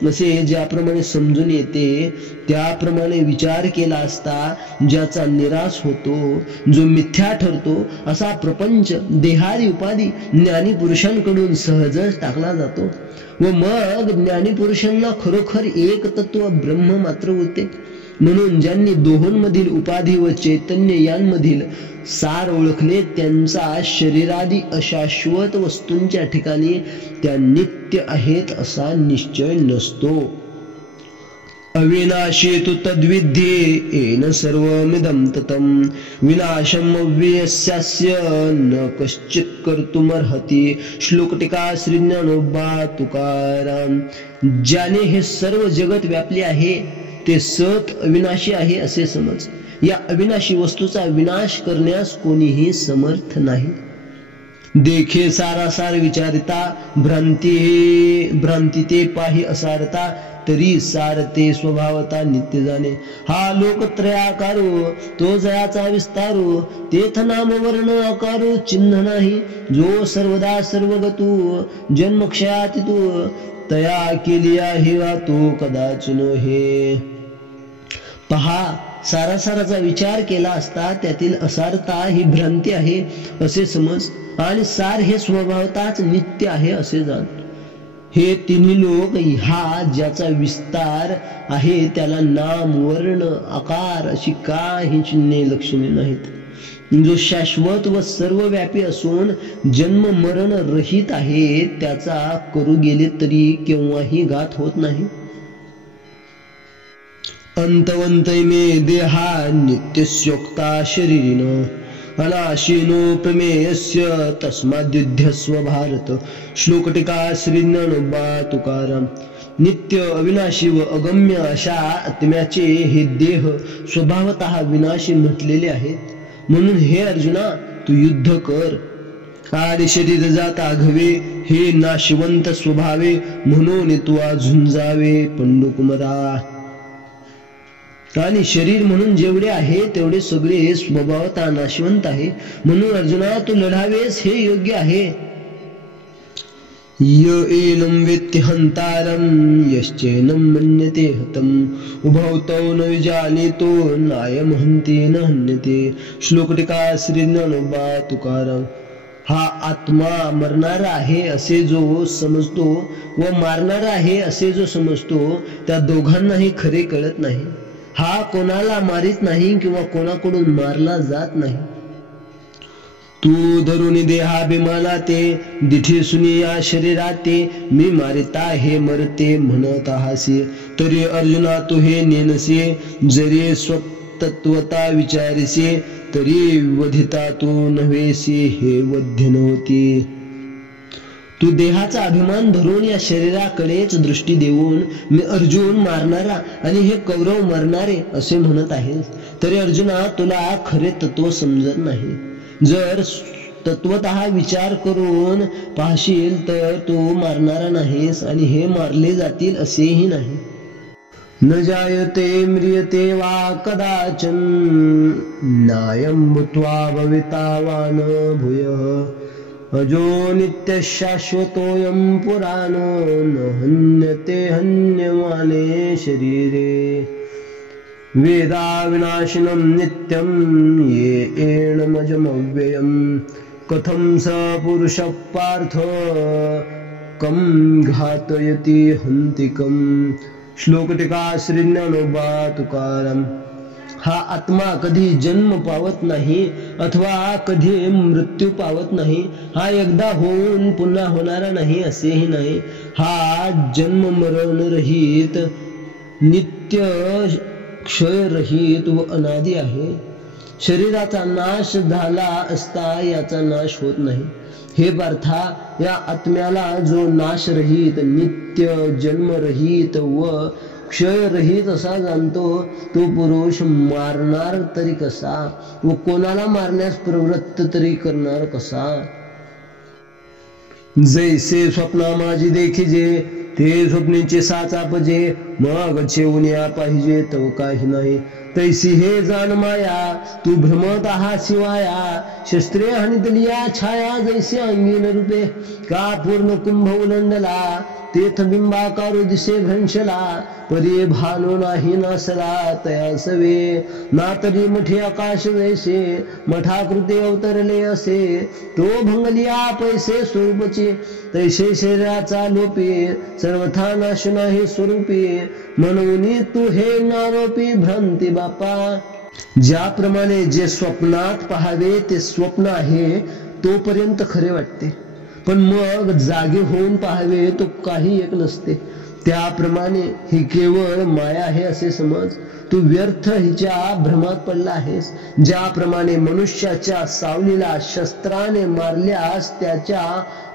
असे ज्याप्रमाणे समजून येते, त्याप्रमाणे विचार केला असता ज्याचा निराश होतो, जो मिथ्या ठरतो, असा प्रपंच देहादी उपाधी ज्ञानी पुरुषांकडून सहजच टाकला जातो. व मग ज्ञानी पुरुषांना खरोखर एक तत्व ब्रह्म मात्र होते. म्हणून ज्यांनी दोहोंमधील उपाधी व चैतन्य यांमधील सार ओळखले, त्यांचा शरीरादी अशाश्वत वस्तूंच्या ठिकाणी त्या नित्य आहेत असा निश्चय नसतो. अविनाशी तु तद्विद्धि येन सर्वमिदं ततं, विनाशम अव्ययस्यास्य न कश्चित् कर्तुमर्हति. श्लोक टीका श्री ज्ञानोबा तुकाराम. ज्याने हे सर्व जगत व्यापले आहे ते सत अविनाशी आहे असे समज. या अविनाशी वस्तूचा विनाश करण्यास कोणीही समर्थ नाही. देखे सारासार विचारिता, भ्रांती ते पाही असारता, तरी सारते स्वभावता नित्य जाणे. हा लोकत्रयाकारो तो जयाचा विस्तारो, तेथ नाम वर्ण आकारो चिन्ह नाही. जो सर्वदा सर्वगतू जन्मक्षयातीतू, तया केलिया हे तो कदाचिन हे. पहा, सारासाराचा विचार केला असता त्यातील असारता ही भ्रांती आहे असे समज, आणि सार हे स्वभावताच नित्य आहे असे जाण. हे तिन्ही लोक हा ज्याचा विस्तार आहे त्याला नाम वर्ण आकार अशी काही चिन्हे लक्षणे नाहीत. जो शाश्वत व सर्वव्यापी असून जन्म मरण रहित आहे, त्याचा करू गेले तरी केव्हाही घात होत नाही. अंतवंतै मे देहा नित्यस्योक्ता शरीरिण, अनाशीनो प्रमेयस्य तस्माद्युध्यस्व भारत. श्लोक टीका श्री ज्ञानोबा तुकाराम. नित्य अविनाशी व अगम्य अशा आत्म्याचे हे देह स्वभावतः विनाशी म्हटलेले आहेत. म्हणून हे अर्जुना, तू युद्ध कर. आणि शरीर जाता घवे, हे नाशिवंत स्वभावे, म्हणून तू झुंजावे पंडुकुमरा. आणि शरीर म्हणून जेवढे आहे तेवढे सगळे स्वभावतः नाशवंत आहे. म्हणून अर्जुना, तू लढावेस हे योग्य आहे. य एनं वेत्ति हन्तारं यश्चैनं मन्यते हतम् उभौ तौ न विजानीतो नायं हन्ति न हन्यते. श्लोक टीका श्री ज्ञानोबा तुकाराम. हा आत्मा मरणारा आहे असे जो समजतो व मारणारा आहे असे जो समजतो त्या दोघांनाही खरे कळत नाही. हा कोणाला मारित नाही किंवा कोणाकडून मारला जात नाही. तू धरुनी देहाभिमाना ते दिठे सुनी या शरीराते मी मारिता हे मरते म्हणत आहासी. तरी अर्जुना तू हे नेनसे जरी स्वतत्वता विचारिसे तरी वधिता तू नव्हेसी हे वध्य नव्हती. तू देहाचा अभिमान धरून या शरीराकडेच दृष्टी देऊन मी अर्जुन मारणारा आणि हे कौरव मरणारे असे म्हणत आहेस. तरी अर्जुना तुला खरे तत्व समजत नाही. जर तत्वतः विचार करून पाहशील तर तू मारणारा नाहीस आणि हे मारले जातील असेही नाही. न जायते म्रियते वा कदाचन नायं भूत्वा भवितावान भूयः अजो नित्य शाश्वतोऽयं पुराणो न हन्यते हन्यमाने शरीरे. वेदा विनाशिनं नित्यं येनमजमव्ययं कथं स पुरुषः पार्थ कं घातयति हन्तिकम्. श्लोक टीका श्री ज्ञानोबा तुकाराम. हा आत्मा कधी जन्म पावत नाही अथवा कधी मृत्यू पावत नाही. हा एकदा होऊन पुन्हा होणारा नाही असेही नाही. हा जन्म मरण रहित नित्य क्षयरहित व अनादी आहे. शरीराचा नाश झाला असता याचा नाश होत नाही. हे पार्था या आत्म्याला जो नाशरहित नित्य जन्मरहित व क्षयरहित असा जाणतो तो पुरुष मारणार तरी कसा व कोणाला मारण्यास प्रवृत्त तरी करणार कसा. जैसे स्वप्ना माझी देखिजे ते स्वप्नीचे साचापजे मग छेवण्या पाहिजे तो काही नाही. तैसी हे जाण माया तू भ्रमत आहा शिवाया शस्त्रे हानितलिया छाया जैसे अंगीन रूपे का पूर्ण कुंभ उलंडला तेथ बिंबाकारो दिसे भ्रंशला परी भानो नाही नासला तया सवे ना तरी मठे आकाश जैसे मठाकृते अवतरले असे तो भंगलिया पैसे स्वरूपचे तैसे शरीराचा लोपी सर्वथा नाश नाही स्वरूपी म्हणून तू हे नारोपी भ्रांती बापा. ज्याप्रमाणे जे स्वप्नात पाहावे ते स्वप्न आहे तोपर्यंत खरे वाटते पण मग जागे होऊन पाहावे तो काही एक नसते. त्याप्रमाणे ही केवळ माया आहे असे समज. तू व्यर्थ हिच्या भ्रमात पडला आहेस. ज्याप्रमाणे मनुष्याच्या सावलीला शस्त्राने मारल्यास त्याच्या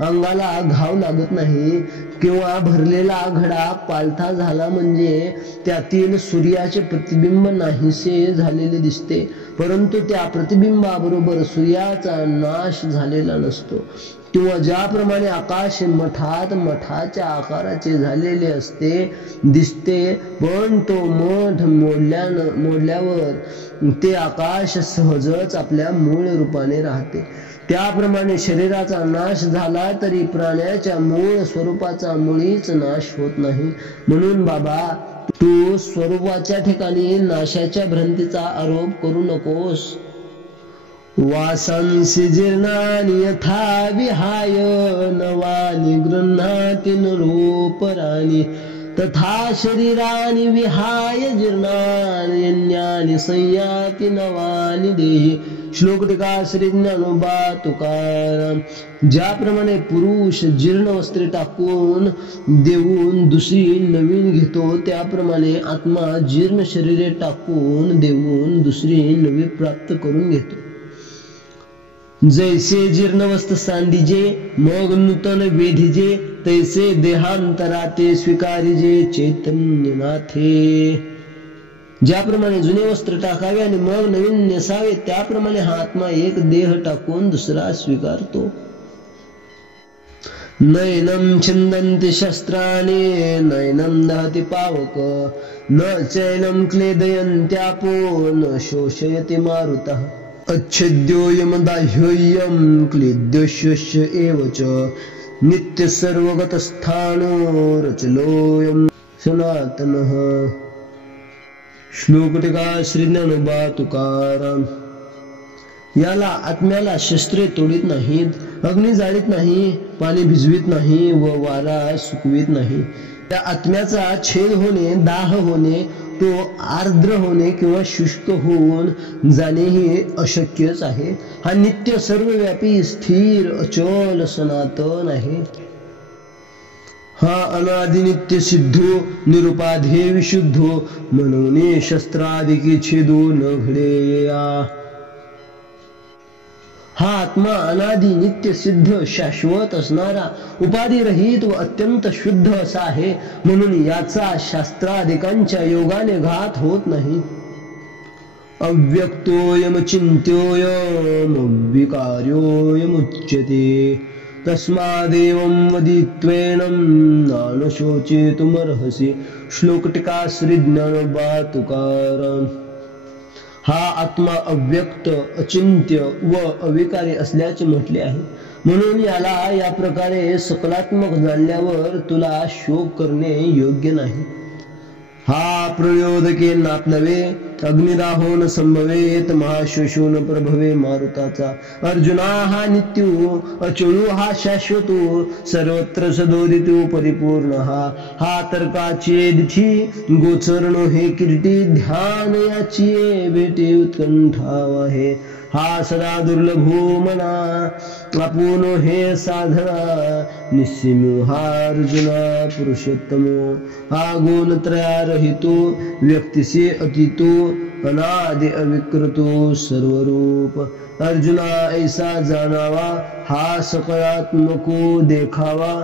अंगाला घाव लागत नाही किंवा भरलेला घडा पालथा झाला म्हणजे त्यातील सूर्याचे प्रतिबिंब नाहीसे झालेले दिसते परंतु त्या प्रतिबिंबाबरोबर सूर्याचा नाश झालेला नसतो. किंवा ज्याप्रमाणे आकाश मठाच्या आकाराचे झालेले असते दिसते पण तो मठ मोडल्यावर ते आकाश सहजच आपल्या मूळ रूपाने राहते. त्याप्रमाणे शरीराचा नाश झाला तरी प्राण्याच्या मूळ स्वरूपाचा मुळीच नाश होत नाही. म्हणून बाबा तू स्वरूपाच्या ठिकाणी नाशाच्या भ्रांतीचा आरोप करू नकोस. वासांसी जीर्णानि यथा विहाय नवानि गृह्णाति नरोपराणि तथा शरीरानि विहाय जीर्णानि अन्यानि संयाति नवानि देहि. श्लोक टीका श्री ज्ञानोबा तुकाराम. ज्याप्रमाणे पुरुष जीर्ण वस्त्रे टाकून देऊन दुसरी नवीन घेतो त्याप्रमाणे आत्मा जीर्ण शरीरे टाकून देऊन दुसरी नवी प्राप्त करून घेतो. जैसे जीर्ण वस्त्र सांदिजे मग नूतन वेधिजे तैसे देहांतराते स्वीकारिजे चैतन्यनाथे. ज्याप्रमाणे जुने वस्त्र टाकावे आणि मग नवीन नेसावे त्याप्रमाणे हा आत्मा एक देह टाकून दुसरा स्वीकारतो. नैनं छिन्दन्ति शस्त्राणि नैनं दहति पावक न चैनं क्लेदयन्त्यापो न शोषयति मारुतः अच्छेद्योऽयं दाह्योऽयं क्लेद्योऽस्य एव च नित्य सर्वगत स्थानो रचलोयम सनातनः। श्लोक टीका श्री ज्ञानोबा तुकाराम। याला आत्म्याला शस्त्रे तोडीत नाहीत, अग्नी जाळीत नाही, पाणी भिजवीत नाही व वारा सुकवीत नाही। त्या आत्म्याचा छेद होणे, दाह होणे, तो आर्द्र होणे किंवा शुष्क होऊन जाणेही अशक्यच आहे। हा नित्य सर्वव्यापी स्थिर अचल सनातन आहे। हा अनादि नित्य सिद्धो निरुपाधे विशुद्धो म्हणून शस्त्रादिकी छेदो न घडेया। हा आत्मा अनादि नित्य सिद्ध शाश्वत असणारा उपाधी रहित व अत्यंत शुद्ध असा आहे, म्हणून याचा शास्त्रादिकांच्या योगाने घात होत नाही। अव्यक्तोयम चिंत्योयम अविकार्योयम उच्यते तस्मादेवं वदित्वेनं नानुशोचितुमर्हसि। श्लोक टीका श्री ज्ञानोबा तुकाराम। हा आत्मा अव्यक्त, अचिंत्य व अविकारी असल्याचे म्हटले आहे, म्हणून याला या प्रकारे सकलात्मक जाणल्यावर तुला शोक करणे योग्य नाही। हा प्रयोदके नाप्नवे अग्निदाहो न संभवेत महाशोषो न प्रभवे मारुताचा। अर्जुना हा नित्यो अचळू हा शाश्वतो सर्वत्र सदोदितो परिपूर्ण हा तर्काची दिठी गोचरणो हे कीर्ती ध्यान याची भेटे उत्कंठा आहे। हा सदा दुर्लभो मना आपुनो हे साधना निस्सिमो हा अर्जुना पुरुषोत्तमो। हा गुणत्रया रहितो व्यक्तिसे अतीतो अनादि अविकृतो सर्वरूप। अर्जुना ऐसा जाणावा हा सकारात्मको देखावा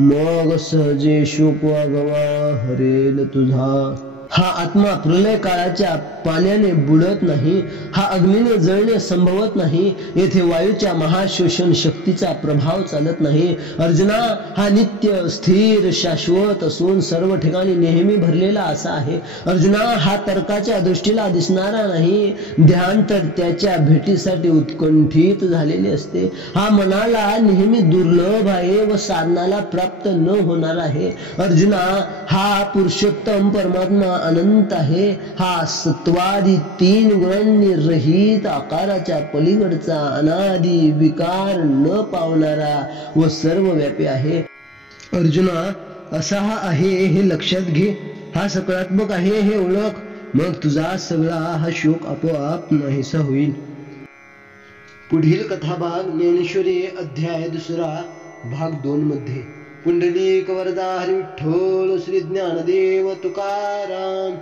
मग सहजे शोक वागवा हरेल तुझा। हा आत्मा प्रलय काळाच्या पाण्याने बुडत नाही, हा अग्नीने जळणे संभवत नाही, येथे वायूच्या महाशोषण शक्तीचा प्रभाव चालत नाही। अर्जुना हा नित्य स्थिर शाश्वत असून सर्व ठिकाणी नेहमी भरलेला असा आहे। अर्जुना हा तर्काच्या दृष्टीला दिसणारा नाही, ध्यान तर त्याच्या भेटीसाठी उत्कंठित झालेले असते। हा मनाला नेहमी दुर्लभ आहे व साधनाला प्राप्त न होणार आहे। अर्जुना हा पुरुषोत्तम परमात्मा अनंत आहे, हा सत्वादी तीन गुणांनी रहित आकाराच्या पलीकडचा अनादि विकार न पावणारा व सर्वव्यापी आहे। अर्जुना असा हा आहे हे लक्षात घे, हा सकारात्मक आहे हे ओळख, मग तुझा सगळा हा शोक आपोआप नाहीसा होईल। पुढील कथाभाग ज्ञानेश्वरी अध्याय 2 भाग 2 मध्ये। पुंडलिक वरदा हरी विठ्ठल श्री ज्ञानदेव तुकाराम।